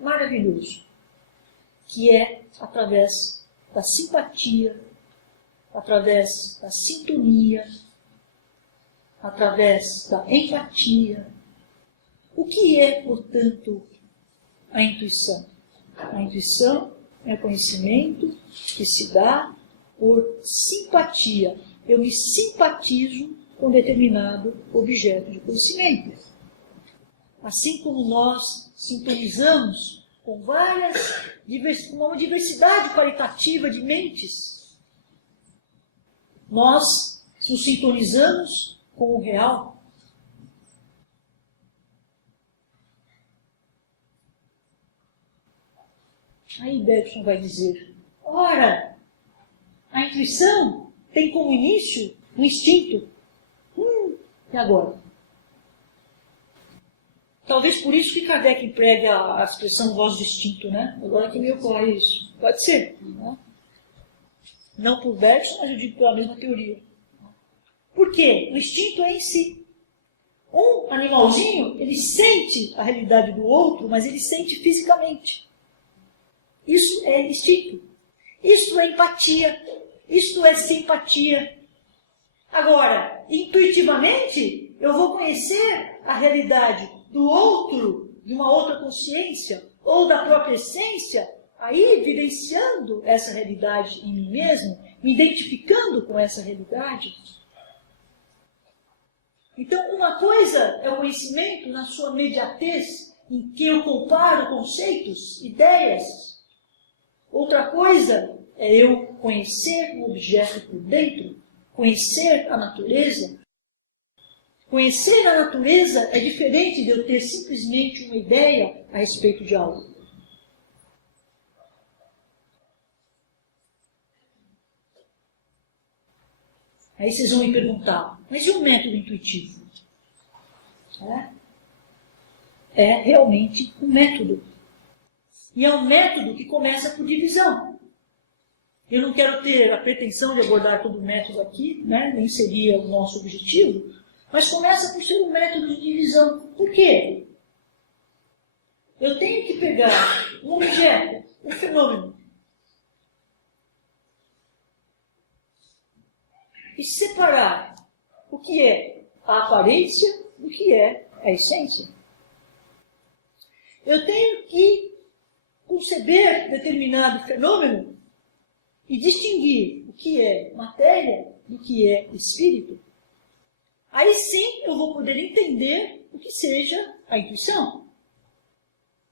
maravilhoso, que é através da simpatia, através da sintonia, através da empatia. O que é, portanto, a intuição? A intuição é conhecimento que se dá por simpatia. Eu me simpatizo com determinado objeto de conhecimento. Assim como nós sintonizamos com uma diversidade qualitativa de mentes, nós nos sintonizamos com o real. Aí Bergson vai dizer, ora, a intuição tem como início o instinto. E agora? Talvez por isso que Kardec emprega a expressão voz de instinto, né? Agora que me ocorre isso. Pode ser. Né? Não por Bergson, mas eu digo pela mesma teoria. Por quê? O instinto é em si. Um animalzinho, ele sente a realidade do outro, mas ele sente fisicamente. Isso é instinto. Isso é empatia. Isso é simpatia. Agora, intuitivamente, eu vou conhecer a realidade do outro, de uma outra consciência, ou da própria essência, aí vivenciando essa realidade em mim mesmo, me identificando com essa realidade. Então, uma coisa é o conhecimento na sua imediatez, em que eu comparo conceitos, ideias. Outra coisa é eu conhecer o objeto por dentro, conhecer a natureza. Conhecer a natureza é diferente de eu ter simplesmente uma ideia a respeito de algo. Aí vocês vão me perguntar, mas e o método intuitivo? É realmente um método. E é um método que começa por divisão. Eu não quero ter a pretensão de abordar todo o método aqui, né? Nem seria o nosso objetivo, mas começa por ser um método de divisão. Por quê? Eu tenho que pegar um objeto, um fenômeno, e separar o que é a aparência do que é a essência. Eu tenho que conceber determinado fenômeno e distinguir o que é matéria do que é espírito. Aí sim eu vou poder entender o que seja a intuição.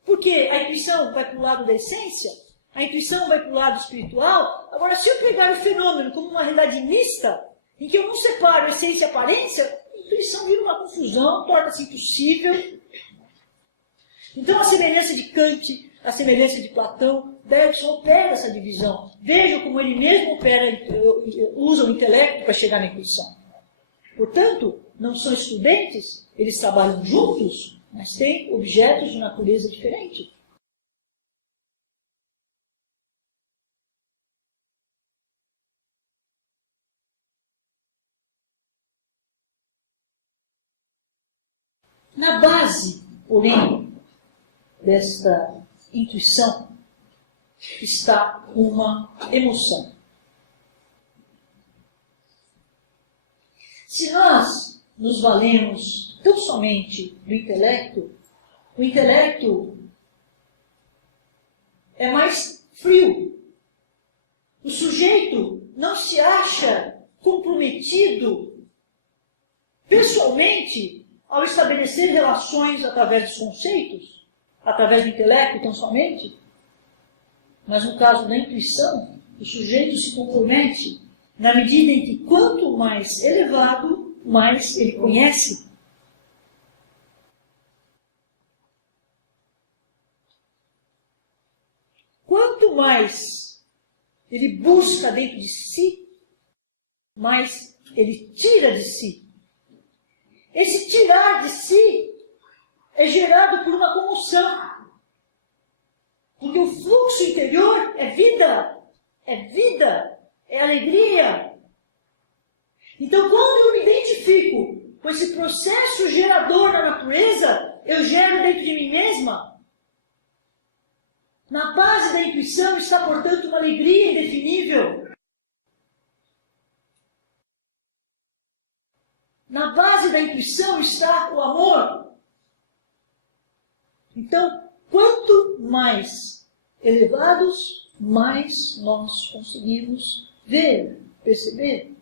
Porque a intuição vai para o lado da essência, a intuição vai para o lado espiritual. Agora, se eu pegar o fenômeno como uma realidade mista, em que eu não separo essência e aparência, a intuição vira uma confusão, torna-se impossível. Então, a semelhança de Kant, a semelhança de Platão, Bergson opera essa divisão. Vejam como ele mesmo usa o intelecto para chegar na intuição. Portanto, não são excludentes, eles trabalham juntos, mas têm objetos de natureza diferente. Na base, porém, desta intuição está uma emoção. Se nós nos valemos tão somente do intelecto, o intelecto é mais frio. O sujeito não se acha comprometido pessoalmente ao estabelecer relações através dos conceitos, através do intelecto tão somente. Mas no caso da intuição, o sujeito se compromete na medida em que quanto mais elevado, mais ele conhece. Quanto mais ele busca dentro de si, mais ele tira de si. Esse tirar de si é gerado por uma comoção. Porque o fluxo interior é vida, é alegria. Então, quando eu me identifico com esse processo gerador da natureza, eu gero dentro de mim mesma. Na base da intuição está, portanto, uma alegria indefinível. Na base da intuição está o amor. Então, quanto mais elevados, mais nós conseguimos ver, perceber.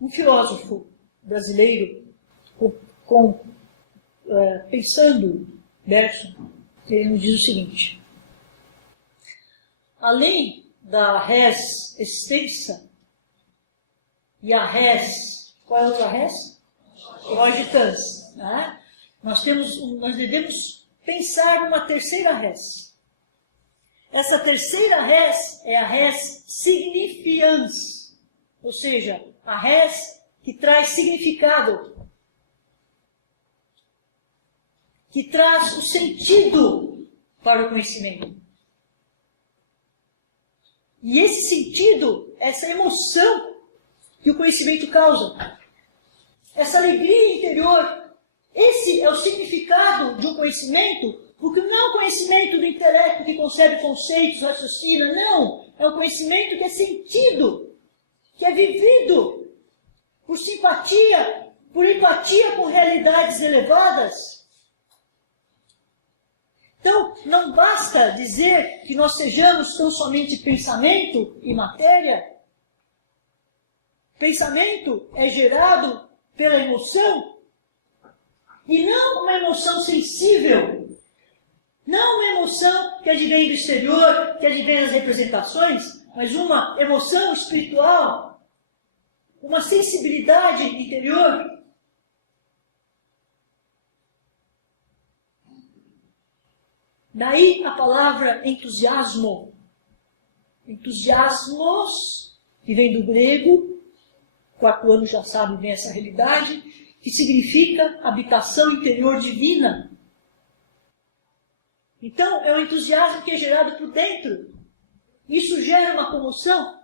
Um filósofo brasileiro, pensando Bergson, ele nos diz o seguinte: além da res extensa e a res, qual é a outra res? Logicans. Né? Nós devemos pensar numa terceira res. Essa terceira res é a res signifians, ou seja, a res que traz significado, que traz o sentido para o conhecimento. E esse sentido, essa emoção que o conhecimento causa, essa alegria interior, esse é o significado de um conhecimento, porque não é um conhecimento do intelecto que concebe conceitos, raciocina, não. É um conhecimento que é sentido, que é vivido por simpatia, por empatia com realidades elevadas. Então, não basta dizer que nós sejamos tão somente pensamento e matéria. Pensamento é gerado pela emoção, e não uma emoção sensível, não uma emoção que advém do exterior, que advém das representações, mas uma emoção espiritual, uma sensibilidade interior. Daí a palavra entusiasmo. Entusiasmos, que vem do grego, quarto ano já sabe bem essa realidade, que significa habitação interior divina. Então, é um entusiasmo que é gerado por dentro. Isso gera uma comoção,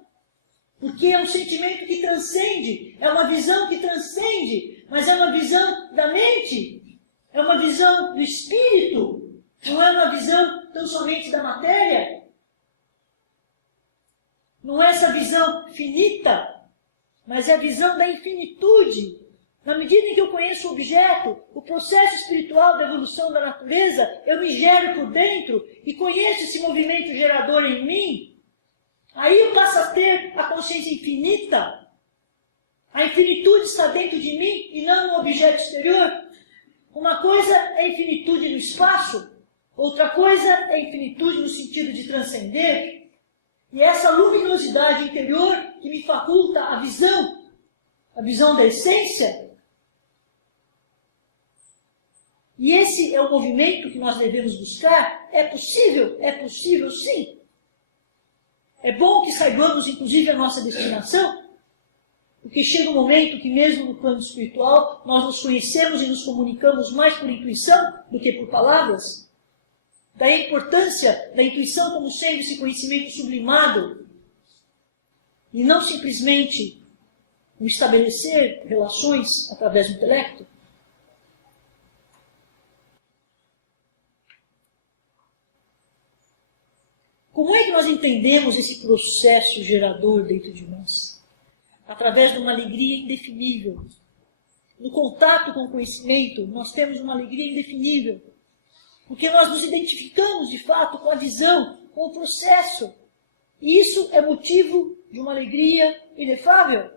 porque é um sentimento que transcende, é uma visão que transcende, mas é uma visão da mente, é uma visão do espírito, não é uma visão tão somente da matéria? Não é essa visão finita, mas é a visão da infinitude. Na medida em que eu conheço o objeto, o processo espiritual da evolução da natureza, eu me gero por dentro e conheço esse movimento gerador em mim, aí eu passo a ter a consciência infinita. A infinitude está dentro de mim e não no objeto exterior. Uma coisa é infinitude no espaço, outra coisa é infinitude no sentido de transcender. E é essa luminosidade interior que me faculta a visão da essência. E esse é o movimento que nós devemos buscar. É possível sim. É bom que saibamos, inclusive, a nossa destinação, porque chega um momento que, mesmo no plano espiritual, nós nos conhecemos e nos comunicamos mais por intuição do que por palavras. Daí a importância da intuição como sendo esse conhecimento sublimado, e não simplesmente o estabelecer relações através do intelecto. Como é que nós entendemos esse processo gerador dentro de nós? Através de uma alegria indefinível. No contato com o conhecimento, nós temos uma alegria indefinível. Porque nós nos identificamos, de fato, com a visão, com o processo. E isso é motivo de uma alegria inefável.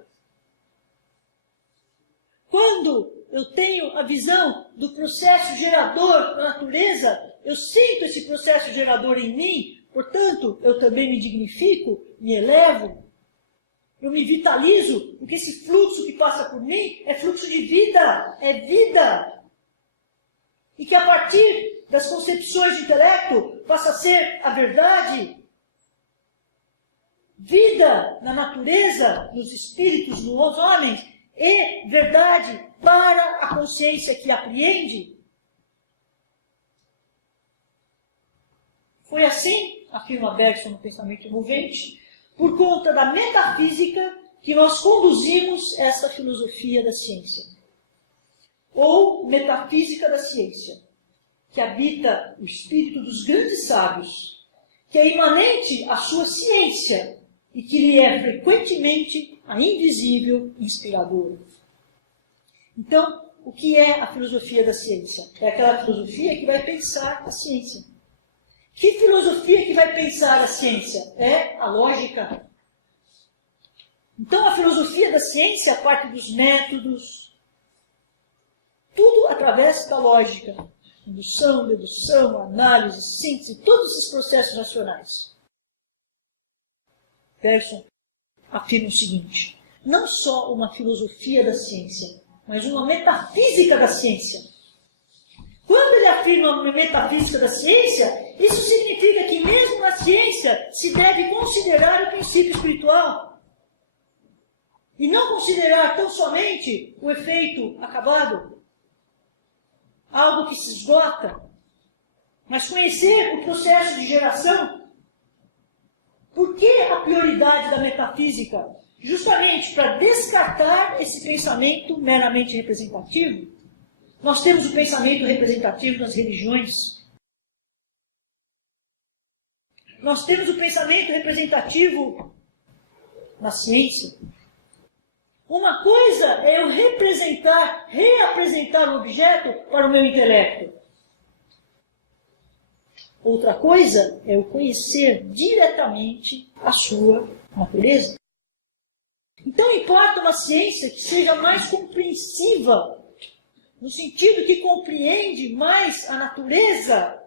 Quando eu tenho a visão do processo gerador da natureza, eu sinto esse processo gerador em mim, portanto, eu também me dignifico, me elevo, eu me vitalizo, porque esse fluxo que passa por mim é fluxo de vida, é vida. E que a partir das concepções de intelecto passa a ser a verdade. Vida na natureza, nos espíritos, nos homens, e verdade para a consciência que apreende. Foi assim, afirma Bergson no Pensamento Envolvente, por conta da metafísica que nós conduzimos essa filosofia da ciência. Ou metafísica da ciência, que habita o espírito dos grandes sábios, que é imanente à sua ciência e que lhe é frequentemente a invisível inspiradora. Então, o que é a filosofia da ciência? É aquela filosofia que vai pensar a ciência. Que filosofia que vai pensar a ciência? É a lógica. Então, a filosofia da ciência parte dos métodos, tudo através da lógica. Indução, dedução, análise, síntese, todos esses processos racionais. Bergson afirma o seguinte: não só uma filosofia da ciência, mas uma metafísica da ciência. Quando ele afirma uma metafísica da ciência, isso significa que mesmo na ciência se deve considerar o princípio espiritual. E não considerar tão somente o efeito acabado, algo que se esgota, mas conhecer o processo de geração. Por que a prioridade da metafísica? Justamente para descartar esse pensamento meramente representativo. Nós temos o pensamento representativo nas religiões. Nós temos o pensamento representativo na ciência. Uma coisa é eu reapresentar o objeto para o meu intelecto. Outra coisa é eu conhecer diretamente a sua natureza. Então importa uma ciência que seja mais compreensiva, no sentido que compreende mais a natureza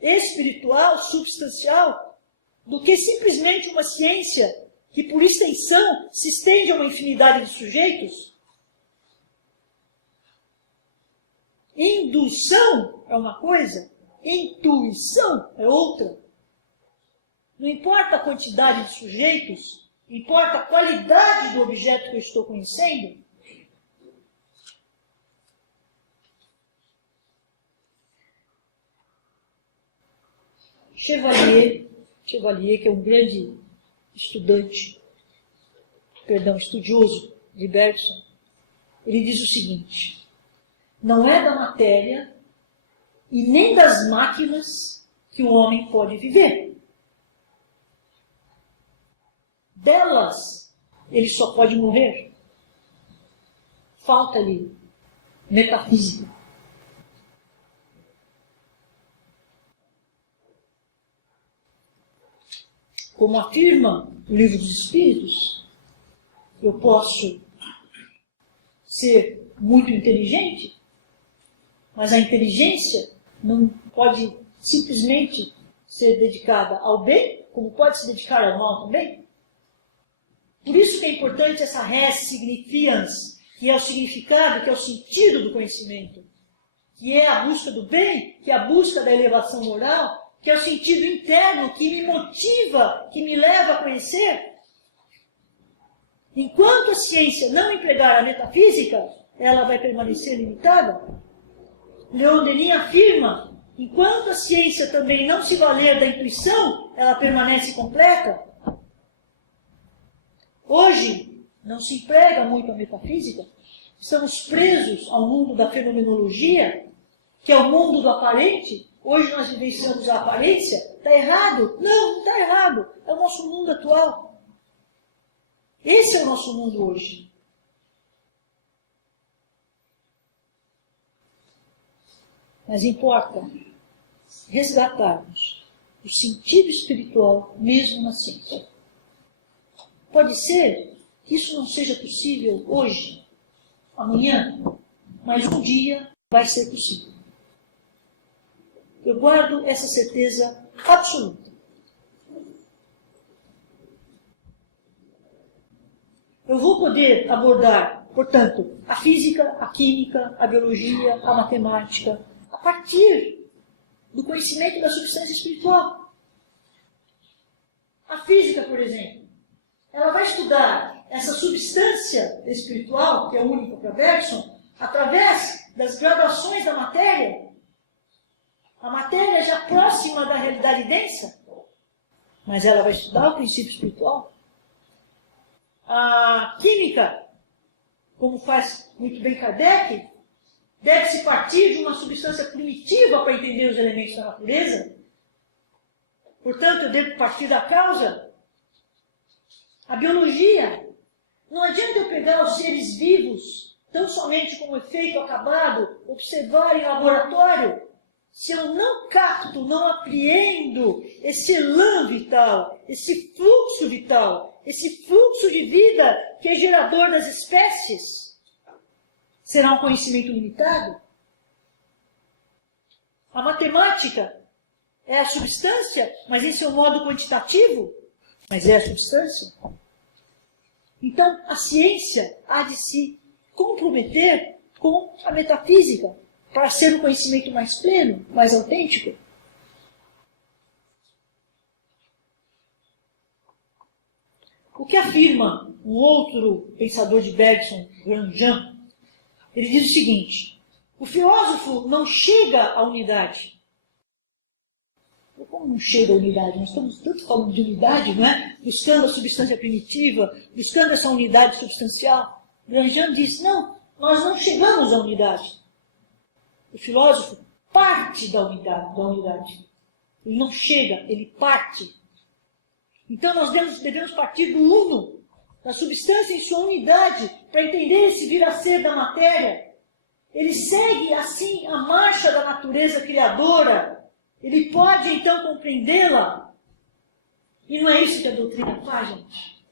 espiritual, substancial, do que simplesmente uma ciência que, por extensão, se estende a uma infinidade de sujeitos. Indução é uma coisa, intuição é outra. Não importa a quantidade de sujeitos, importa a qualidade do objeto que eu estou conhecendo. Chevalier, que é um grande estudioso de Bergson, ele diz o seguinte: não é da matéria e nem das máquinas que o homem pode viver. Delas, ele só pode morrer. Falta-lhe metafísica. Como afirma o Livro dos Espíritos, eu posso ser muito inteligente, mas a inteligência não pode simplesmente ser dedicada ao bem, como pode se dedicar ao mal também. Por isso que é importante essa res significans, que é o significado, que é o sentido do conhecimento, que é a busca do bem, que é a busca da elevação moral, que é o sentido interno que me motiva, que me leva a conhecer. Enquanto a ciência não empregar a metafísica, ela vai permanecer limitada. Leon Denis afirma, enquanto a ciência também não se valer da intuição, ela permanece completa. Hoje, não se emprega muito a metafísica. Estamos presos ao mundo da fenomenologia, que é o mundo do aparente. Hoje nós vivenciamos a aparência. Está errado? Não, não está errado. É o nosso mundo atual. Esse é o nosso mundo hoje. Mas importa resgatarmos o sentido espiritual mesmo na ciência. Pode ser que isso não seja possível hoje, amanhã, mas um dia vai ser possível. Eu guardo essa certeza absoluta. Eu vou poder abordar, portanto, a física, a química, a biologia, a matemática, a partir do conhecimento da substância espiritual. A física, por exemplo, ela vai estudar essa substância espiritual, que é única para Bergson, através das graduações da matéria. A matéria já próxima da realidade densa, mas ela vai estudar o princípio espiritual. A química, como faz muito bem Kardec, deve-se partir de uma substância primitiva para entender os elementos da natureza. Portanto, eu devo partir da causa. A biologia, não adianta eu pegar os seres vivos, tão somente como efeito acabado, observar em laboratório, se eu não capto, não apreendo esse elan vital, esse fluxo vital, esse fluxo de vida que é gerador das espécies, será um conhecimento limitado? A matemática é a substância, mas em seu modo quantitativo, mas é a substância. Então, a ciência há de se comprometer com a metafísica, para ser um conhecimento mais pleno, mais autêntico. O que afirma um outro pensador de Bergson, Grandjean, ele diz o seguinte: o filósofo não chega à unidade. Como não chega à unidade? Nós estamos tanto falando de unidade, não é? Buscando a substância primitiva, buscando essa unidade substancial. Grandjean diz, não, nós não chegamos à unidade. O filósofo parte da unidade. Ele não chega, ele parte. Então nós devemos partir do uno, da substância em sua unidade, para entender esse vir a ser da matéria. Ele segue assim a marcha da natureza criadora. Ele pode então compreendê-la. E não é isso que a doutrina faz, gente.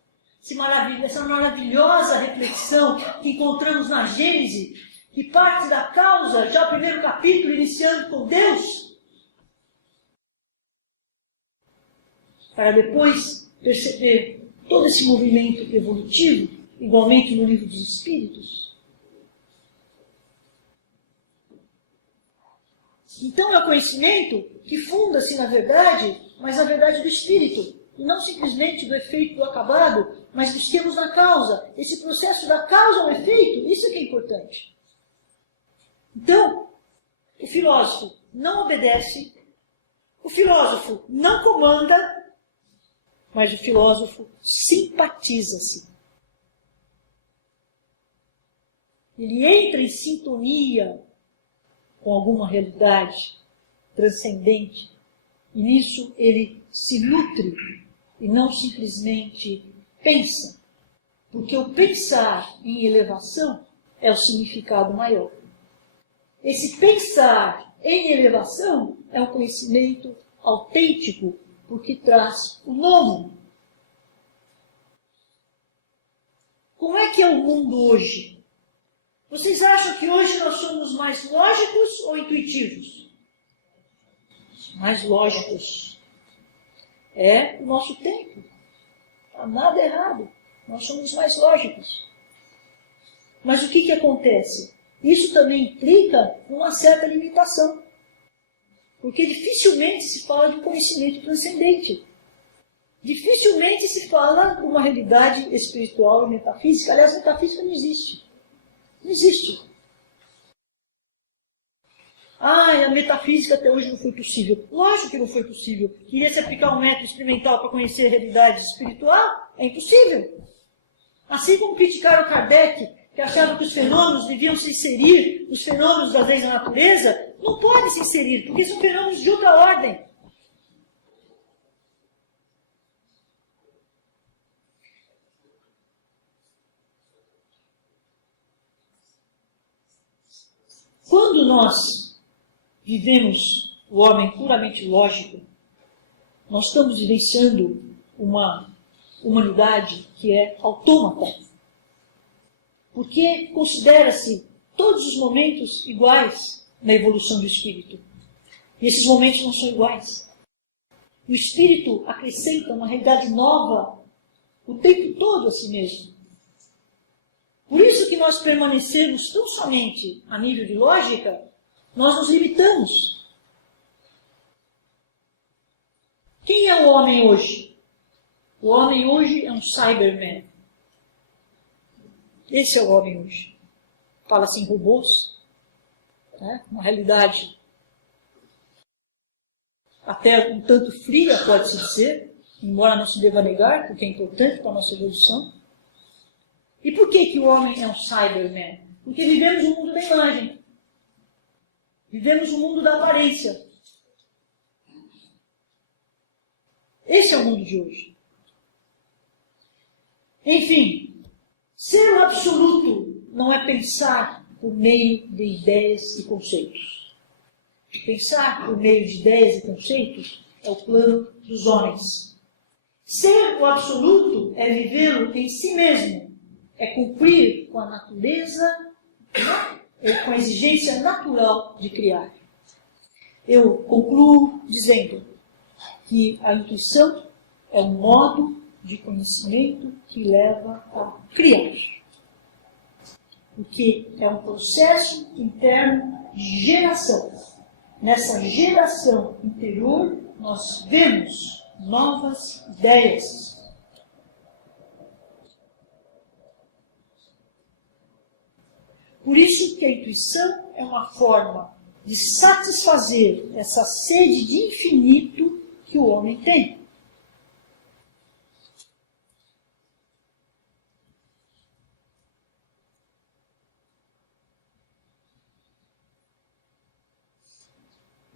Essa maravilhosa reflexão que encontramos na Gênese, que parte da causa, já o primeiro capítulo, iniciando com Deus, para depois perceber todo esse movimento evolutivo, igualmente no Livro dos Espíritos. Então é o conhecimento que funda-se na verdade, mas na verdade do Espírito, e não simplesmente do efeito do acabado, mas busquemos na causa. Esse processo da causa ao efeito, isso é que é importante. Então, o filósofo não obedece, o filósofo não comanda, mas o filósofo simpatiza-se. Ele entra em sintonia com alguma realidade. transcendente. E nisso ele se nutre e não simplesmente pensa. Porque o pensar em elevação é o significado maior. Esse pensar em elevação é um conhecimento autêntico, porque traz o novo. Como é que é o mundo hoje? Vocês acham que hoje nós somos mais lógicos ou intuitivos? Mais lógicos. É o nosso tempo. Não há nada errado. Nós somos mais lógicos. Mas o que acontece? Isso também implica uma certa limitação. Porque dificilmente se fala de um conhecimento transcendente. Dificilmente se fala de uma realidade espiritual e metafísica. Aliás, metafísica não existe. Não existe. A metafísica até hoje não foi possível. Lógico que não foi possível. Queria se aplicar um método experimental para conhecer a realidade espiritual? É impossível. Assim como criticaram Kardec, que achava que os fenômenos deviam se inserir nos fenômenos das leis da natureza, não pode se inserir, porque são fenômenos de outra ordem. Quando nós vivemos o homem puramente lógico, nós estamos vivenciando uma humanidade que é autômata. Porque considera-se todos os momentos iguais na evolução do espírito. E esses momentos não são iguais. O espírito acrescenta uma realidade nova o tempo todo a si mesmo. Por isso que nós permanecemos tão somente a nível de lógica, nós nos limitamos. Quem é o homem hoje? O homem hoje é um Cyberman. Esse é o homem hoje. Fala-se em robôs, né? Uma realidade até um tanto fria, pode-se dizer, embora não se deva negar, porque é importante para a nossa evolução. E por que o homem é um Cyberman? Porque vivemos o mundo da imagem. Vivemos o mundo da aparência. Esse é o mundo de hoje. Enfim, ser o absoluto não é pensar por meio de ideias e conceitos. Pensar por meio de ideias e conceitos é o plano dos homens. Ser o absoluto é vivê-lo em si mesmo, é cumprir com a natureza, com a exigência natural de criar. Eu concluo dizendo que a intuição é um modo de conhecimento que leva a criar. Porque é um processo interno de geração. Nessa geração interior, nós vemos novas ideias. Por isso que a intuição é uma forma de satisfazer essa sede de infinito que o homem tem.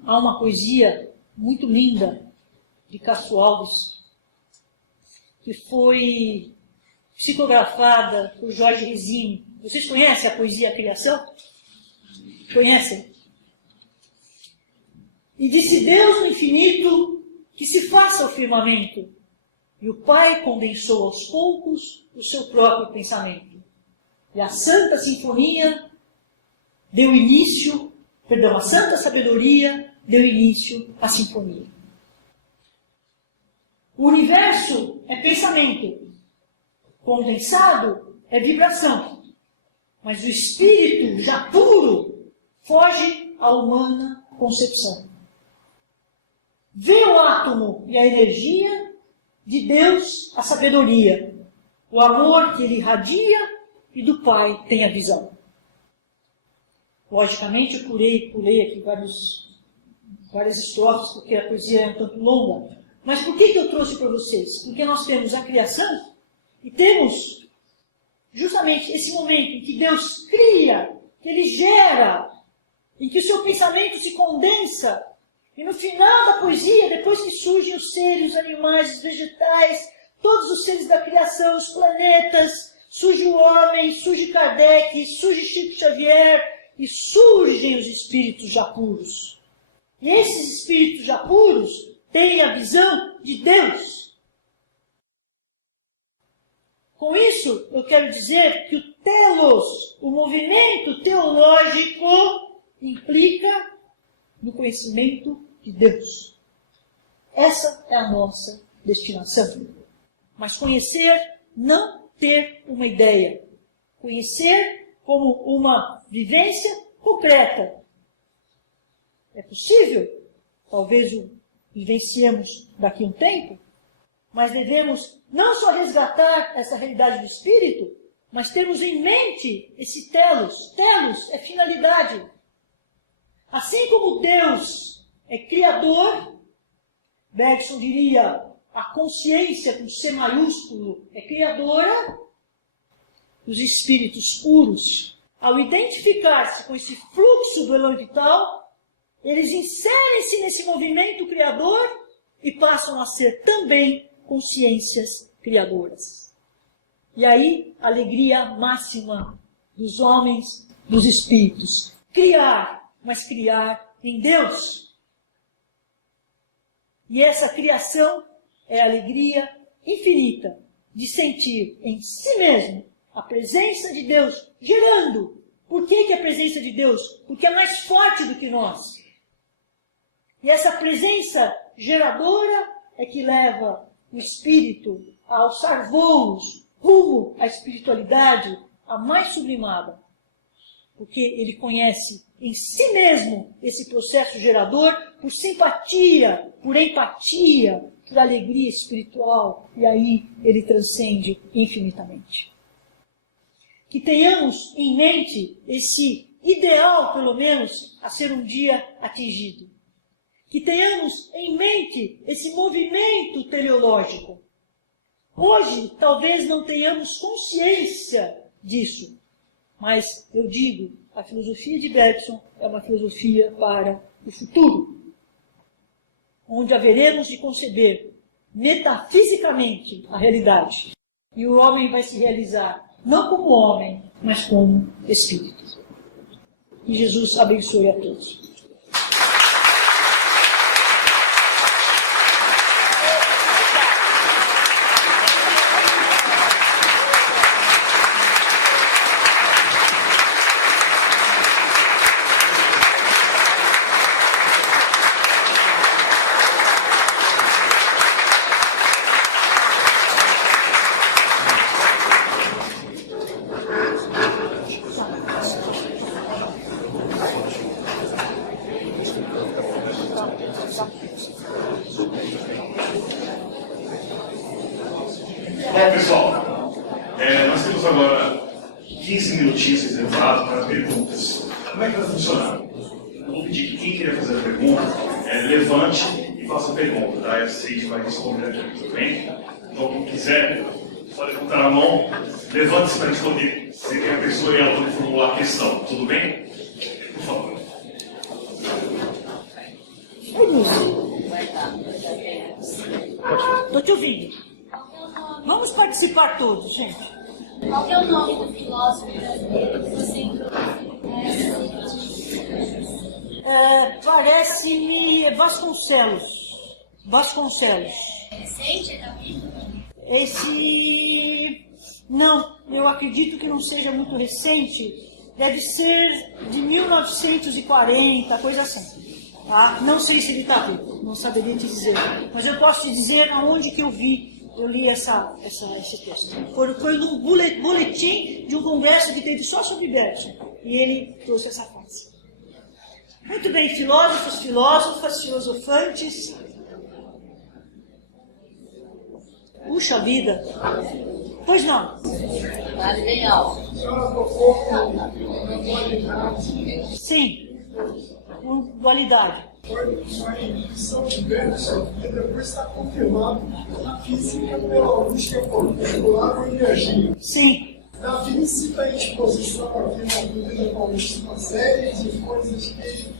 Há uma poesia muito linda de Castro Alves, que foi psicografada por Jorge Resini. Vocês conhecem a poesia A Criação? Conhecem? E disse Deus no infinito que se faça o firmamento. E o Pai condensou aos poucos o seu próprio pensamento. E a Santa Sinfonia deu início, a Santa Sabedoria deu início à Sinfonia. O universo é pensamento. Condensado é vibração. Mas o espírito, já puro, foge à humana concepção. Vê o átomo e a energia, de Deus a sabedoria, o amor que ele irradia e do Pai tem a visão. Logicamente, eu pulei aqui várias estrofes, porque a poesia é um tanto longa. Mas por que eu trouxe para vocês? Porque nós temos a criação e temos justamente esse momento em que Deus cria, que Ele gera, em que o seu pensamento se condensa E no final da poesia, depois que surgem os seres, os animais, os vegetais, todos os seres da criação, os planetas, surge o homem, surge Kardec, surge Chico Xavier e surgem os espíritos já puros. E esses espíritos já puros têm a visão de Deus. Com isso, eu quero dizer que o telos, o movimento teológico, implica no conhecimento de Deus. Essa é a nossa destinação. Mas conhecer, não ter uma ideia. Conhecer como uma vivência concreta. É possível? Talvez o vivenciemos daqui a um tempo. Mas devemos não só resgatar essa realidade do Espírito, mas termos em mente esse telos. Telos é finalidade. Assim como Deus é criador, Bergson diria, a consciência com C maiúsculo é criadora, os espíritos puros, ao identificar-se com esse fluxo do elan vital, eles inserem-se nesse movimento criador e passam a ser também consciências criadoras. E aí, a alegria máxima dos homens, dos espíritos. Criar, mas criar em Deus. E essa criação é a alegria infinita de sentir em si mesmo a presença de Deus gerando. Por que a presença de Deus? Porque é mais forte do que nós. E essa presença geradora é que leva o espírito a alçar voos rumo à espiritualidade a mais sublimada. Porque ele conhece em si mesmo esse processo gerador por simpatia, por empatia, por alegria espiritual. E aí ele transcende infinitamente. Que tenhamos em mente esse ideal, pelo menos, a ser um dia atingido. Que tenhamos em mente esse movimento teleológico. Hoje, talvez não tenhamos consciência disso, mas eu digo, a filosofia de Bergson é uma filosofia para o futuro, onde haveremos de conceber metafisicamente a realidade. E o homem vai se realizar não como homem, mas como espírito. E Jesus abençoe a todos. Bom, pessoal, nós temos agora 15 minutinhos reservados para perguntas. Como é que vai funcionar? Eu vou pedir que quem queira fazer a pergunta, levante e faça a pergunta, tá? A Sage vai responder aqui, tudo bem? Então, quem quiser, pode levantar a mão, levante-se para responder. Se tem a pessoa e ela pode formular a questão, tudo bem? Por favor. Estou te ouvindo. Vamos participar todos, gente. Qual é o nome do filósofo brasileiro que você conhece? Parece-me Vasconcelos. Vasconcelos. Recente da vida? Esse... Não, eu acredito que não seja muito recente. Deve ser de 1940, coisa assim. Tá? Não sei se ele está vivo, não saberia te dizer. Mas eu posso te dizer aonde que eu vi. Eu li esse texto. Foi num boletim de um congresso que teve só sobre Bergson. E ele trouxe essa frase. Muito bem, filósofos, filósofas, filosofantes. Puxa vida. Pois não. Sim. Dualidade. São diversos e depois está confirmado na física pela luz que é particular com energia. Sim. Davi cita a exposição aqui na Bíblia Paulista uma série de coisas que ele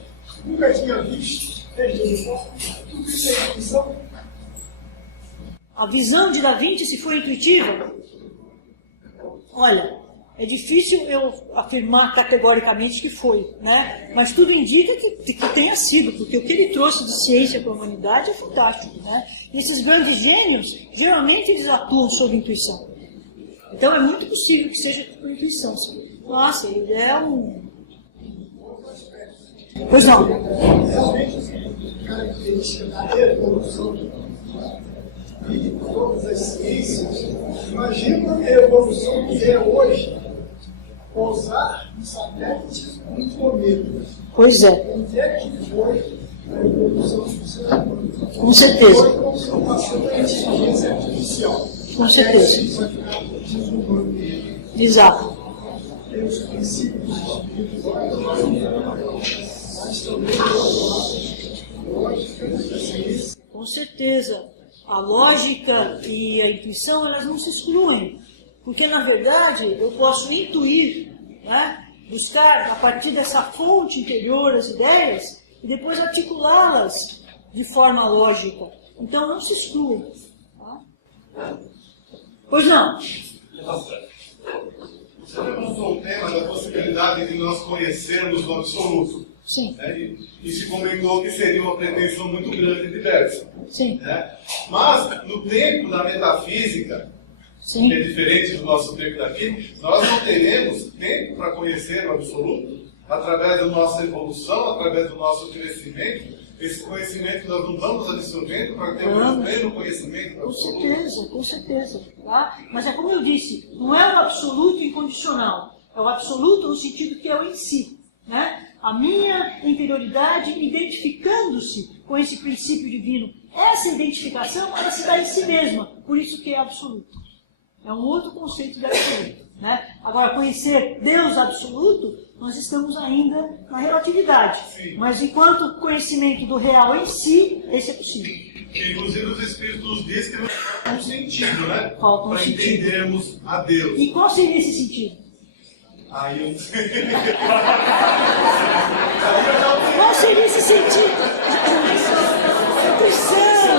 nunca tinha visto Tudo isso é intuição? A visão de Da Vinci se foi intuitiva? Olha, é difícil eu afirmar categoricamente que foi, né? Mas tudo indica que tenha sido, porque o que ele trouxe de ciência para a humanidade é fantástico, né? E esses grandes gênios, geralmente eles atuam sob intuição. Então é muito possível que seja por intuição. Nossa, ele é um... Pois não. Realmente, a característica da evolução e todas as ciências, imagina a evolução que é hoje pousar um satélite no planeta. Pois é. Onde é que foi a evolução do ser humano? Com certeza. Foi com a formação da inteligência artificial. Com certeza. Exato. Tem os princípios espirituais, mas também lógica da ciência. Com certeza. A lógica e a intuição, elas não se excluem. Porque, na verdade, eu posso intuir, né? Buscar, a partir dessa fonte interior, as ideias, e depois articulá-las de forma lógica. Então, não se excluem. Tá? Pois não. Você levantou o tema da possibilidade de nós conhecermos o absoluto. Sim. Né? E se comentou que seria uma pretensão muito grande e diversa. Sim. Né? Mas, no tempo da metafísica, Sim. que é diferente do nosso tempo daqui, nós não teremos tempo para conhecer o absoluto através da nossa evolução, através do nosso crescimento. Esse conhecimento nós não vamos absorvendo para ter um pleno conhecimento do Com absoluto. certeza, com certeza. Tá? Mas é como eu disse, não é o absoluto incondicional. É o absoluto no sentido que é o em si. Né? A minha interioridade identificando-se com esse princípio divino. Essa identificação, ela se dá em si mesma. Por isso que é absoluto. É um outro conceito de absoluto. Né? Agora, conhecer Deus absoluto, nós estamos ainda na relatividade. Sim. Mas enquanto conhecimento do real em si, esse é possível. Que, inclusive, os Espíritos nos dizem que não falta um sentido, né? Falta um para sentido. entendermos a Deus. E qual seria esse sentido? Aí eu não sei. Qual seria esse sentido? Intuição.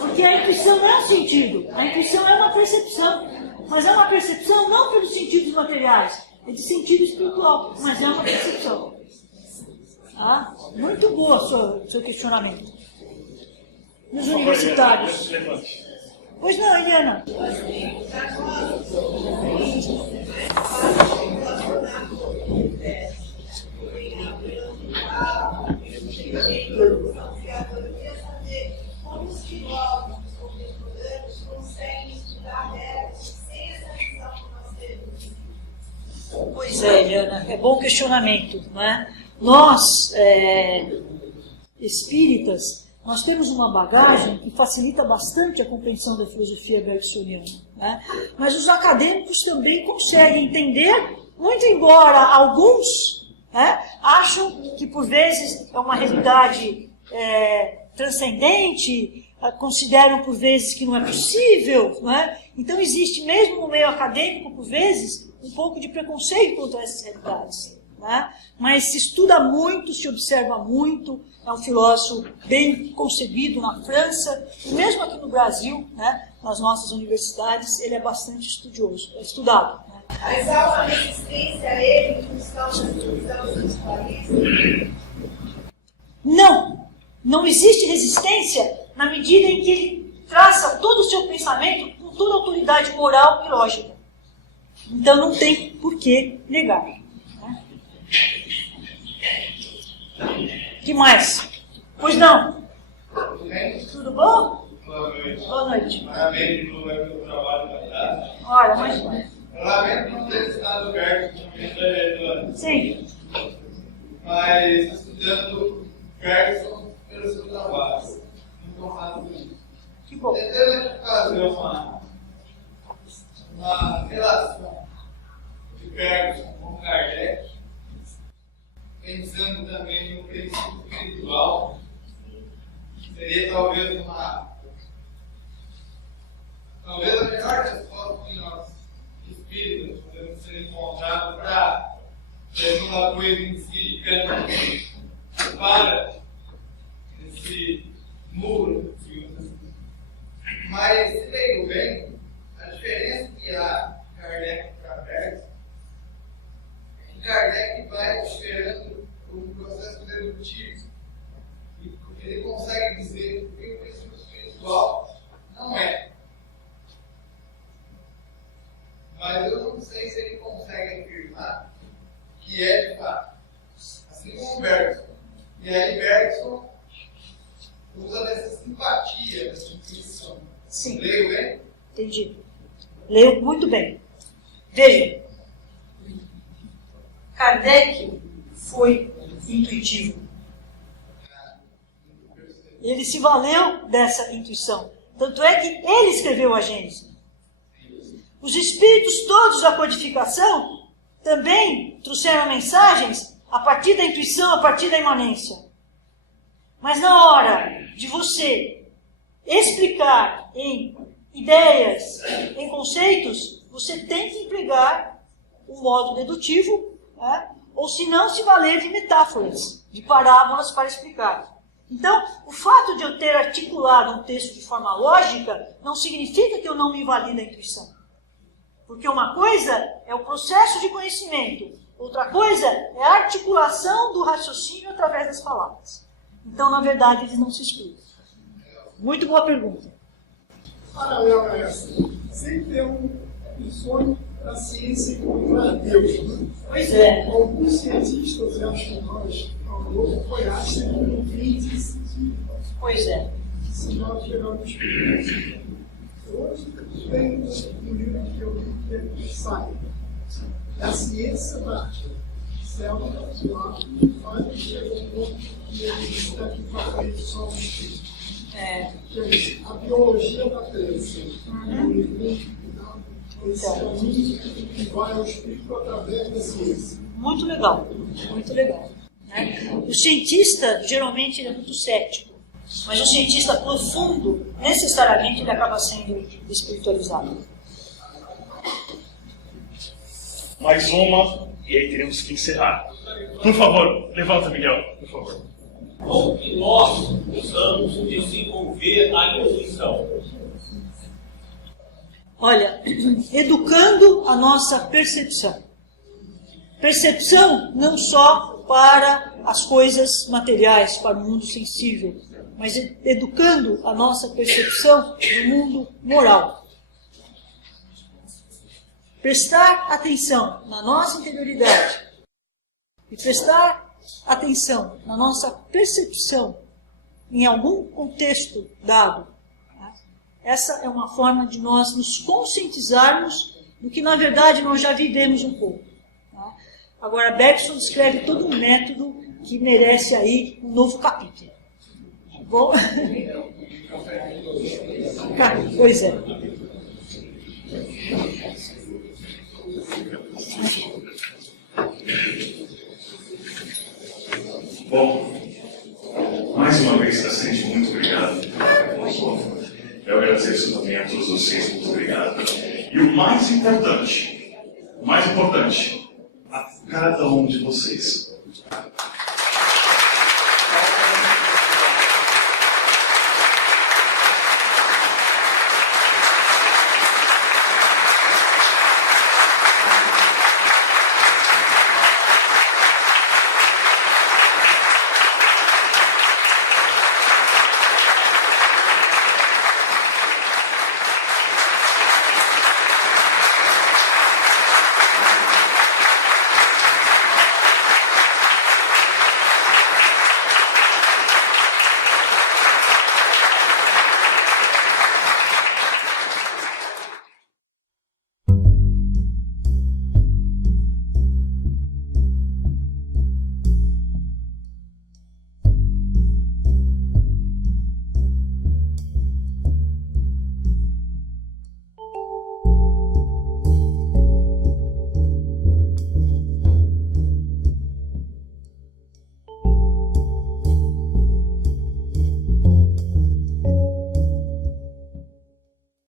Porque a intuição não é um sentido. A intuição é uma percepção. Mas é uma percepção não pelos sentidos materiais. É de sentido espiritual. Mas é uma percepção. Ah, muito boa o seu questionamento. Nos universitários. Pois não, Eliana. Como os filósofos contemporâneos conseguem estudar Deus sem essa visão que nós temos? Pois é, Eliana, é bom questionamento, não é? Nós, espíritas, nós temos uma bagagem que facilita bastante a compreensão da filosofia bergsoniana, né? Mas os acadêmicos também conseguem entender, muito embora alguns, né, acham que por vezes é uma realidade transcendente, consideram por vezes que não é possível, né? Então existe mesmo no meio acadêmico, por vezes, um pouco de preconceito contra essas realidades. Né? Mas se estuda muito, se observa muito, é um filósofo bem concebido na França, e mesmo aqui no Brasil, né, nas nossas universidades, ele é bastante estudado. Né? Mas há uma resistência a ele em função dos países? Não existe resistência na medida em que ele traça todo o seu pensamento com toda a autoridade moral e lógica. Então não tem por que negar. O que mais? Pois não. Tudo bem? Tudo bom? Boa noite. Boa noite. Parabéns pelo trabalho da tarde. Olha, mas... Lamento não ter estado perto do ano. Sim. Mas estudando Ferguson pelo seu trabalho. Muito fácil. Que bom. Tentando fazer uma relação de Ferguson com Kardec, pensando também no princípio espiritual, seria talvez a melhor resposta que nós, espíritas, podemos ser encontrados para tendo uma coisa insignificante para esse muro. Mas, se pegou bem, a diferença que há Kardec para Bergson é que Kardec vai esperando o processo dedutivo e ele consegue dizer que o princípio espiritual não é. Mas eu não sei se ele consegue afirmar que é de fato. Assim como Bergson. E aí Bergson usa dessa simpatia, dessa intuição. Sim. Leio bem? Entendi. Leio muito bem. Veja, Kardec foi intuitivo. Ele se valeu dessa intuição. Tanto é que ele escreveu a Gênesis. Os espíritos todos da codificação também trouxeram mensagens a partir da intuição, a partir da imanência. Mas na hora de você explicar em ideias, em conceitos, você tem que empregar o modo dedutivo, né? Ou se não, se valer de metáforas, de parábolas para explicar. Então, o fato de eu ter articulado um texto de forma lógica não significa que eu não me valide da intuição. Porque uma coisa é o processo de conhecimento, outra coisa é a articulação do raciocínio através das palavras. Então, na verdade, eles não se excluem. Muito boa pergunta. Paralelo a essa, sempre tem um sonho da ciência encontrar Deus. Né? Pois é. Alguns cientistas, e acho que nós, ao longo, foi acham que no fim disso, Pois é. se nós chegamos hoje, tem um livro que eu li que é Sai. A ciência da selva lá, faz chega um pouco e ele diz daqui para frente só um espírito. A biologia da crença. Esse caminho que vai ao espírito através da ciência. Muito legal, muito legal. Né? O cientista, geralmente, ele é muito cético. Mas o cientista profundo, necessariamente, ele acaba sendo espiritualizado. Mais uma, e aí teremos que encerrar. Por favor, levanta, Miguel, por favor. Como que nós possamos desenvolver a intuição? Olha, educando a nossa percepção. Percepção não só para as coisas materiais, para o mundo sensível, mas educando a nossa percepção do mundo moral. Prestar atenção na nossa interioridade e prestar atenção na nossa percepção em algum contexto dado. Essa é uma forma de nós nos conscientizarmos do que, na verdade, nós já vivemos um pouco. Agora, Bergson descreve todo um método que merece aí um novo capítulo. Tá bom? Pois é. Bom, mais uma vez, Cacete, muito obrigado. Eu agradeço também a todos vocês, muito obrigado. E o mais importante, a cada um de vocês,